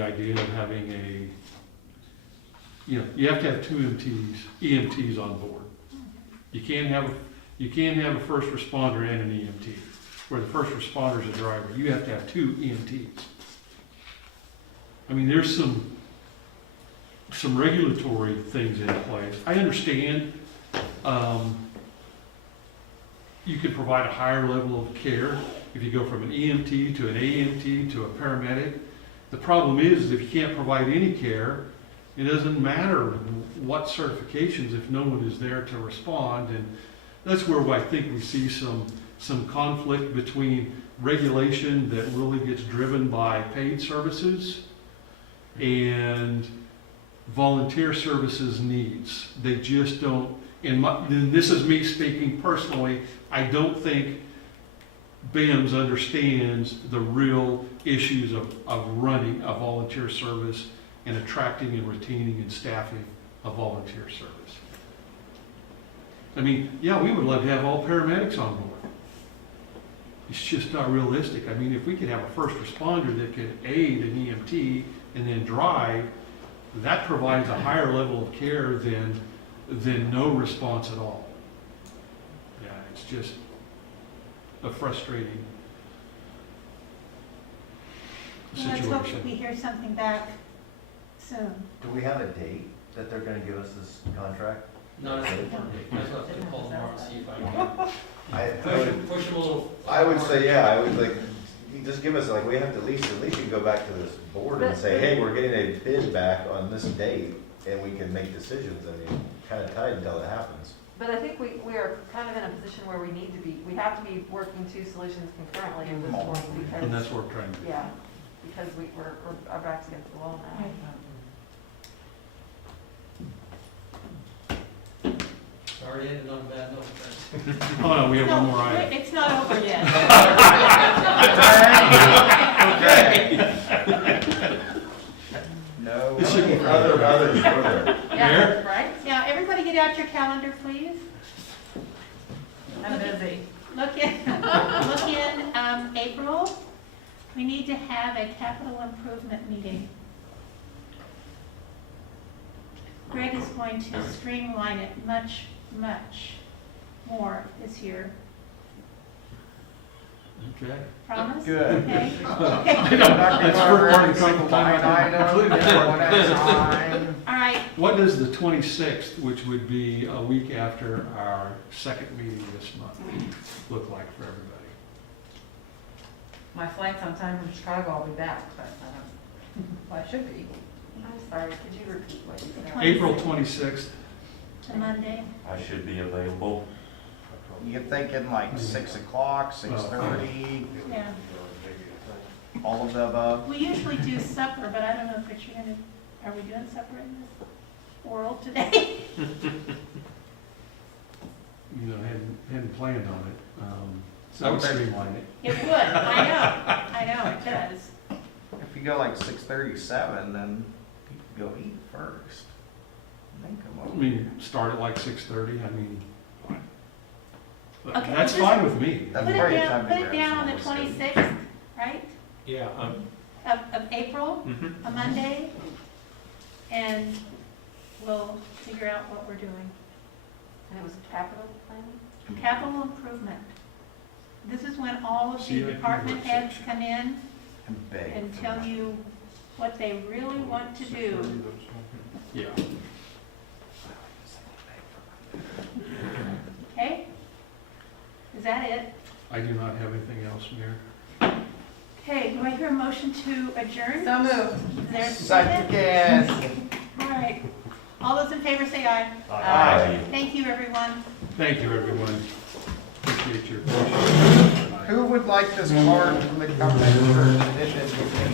idea of having you have to have two EMTs on board. You can't have a first responder and an EMT, where the first responder is a driver. You have to have two EMTs. I mean, there's some regulatory things in place. I understand you can provide a higher level of care if you go from an EMT to an AMT to a paramedic. The problem is if you can't provide any care, it doesn't matter what certifications if no one is there to respond. And that's where I think we see some conflict between regulation that really gets driven by paid services and volunteer services needs. They just don't, and this is me speaking personally, I don't think BAMS understands the real issues of running a volunteer service and attracting and retaining and staffing a volunteer service. I mean, yeah, we would love to have all paramedics on board. It's just not realistic. I mean, if we could have a first responder that could aid an EMT and then drive, that provides a higher level of care than no response at all. Yeah, it's just a frustrating Let's hope situation. that we hear something back soon. Do we have a date that they're gonna give us this contract? Not as a I just have to call tomorrow and see if I can push them a little. I would say, yeah, I would like, you just give us, like, we have to at least you can go back to this board and say, hey, we're getting a bid back on this date, and we can make decisions. I mean, kind of tight until it happens. But I think we are kind of in a position where we have to be working two solutions concurrently at this point because. And that's what we're trying to do. Yeah, because we're our backs against the wall now. It's already ended on a bad note, friends. Oh, no, we have one more item. It's not over yet. No. Others further. Yeah, right? Now, everybody get out your calendar, please. I'm busy. Look in April. We need to have a capital improvement meeting. Greg is going to streamline it much, much more this year. Okay. Promise? Good. Okay? That's for one couple Line item, one at a time. All right, What does the 26th, which would be a week after our second meeting this month, look like for everybody? My flight's on time from Chicago, I'll be back, but I don't, well, I should be. I'm sorry, could you repeat what you said? April 26th. to Monday. I should be available. You're thinking like 6 o'clock, 6:30, Yeah. all of the above? We usually do supper, but I don't know if you're gonna, are we doing supper in this world today? Hadn't planned on it. So would streamline it. It would, I know, it does. If you go like 6:37, then you go eat first. Then come I over. mean, start at like 6:30, I mean, Okay, that's well, fine with me. That's Put probably it a down, time to put it grab down on some the more stuff. 26th, right, Yeah, of April, a Monday, and we'll figure out what we're doing. And it was capital planning? Capital improvement. This is when all of the CIP department heads workshop. come in And bake. and tell you what they really want to do. Yeah. Okay? Is that it? I do not have anything else, Mayor. Okay, do I hear a motion to adjourn? So moved. Is there a second? Second. All right. All those in favor say aye. Aye. Thank you, everyone. Thank you, everyone. Appreciate your patience. Who would like this card from the company for addition to the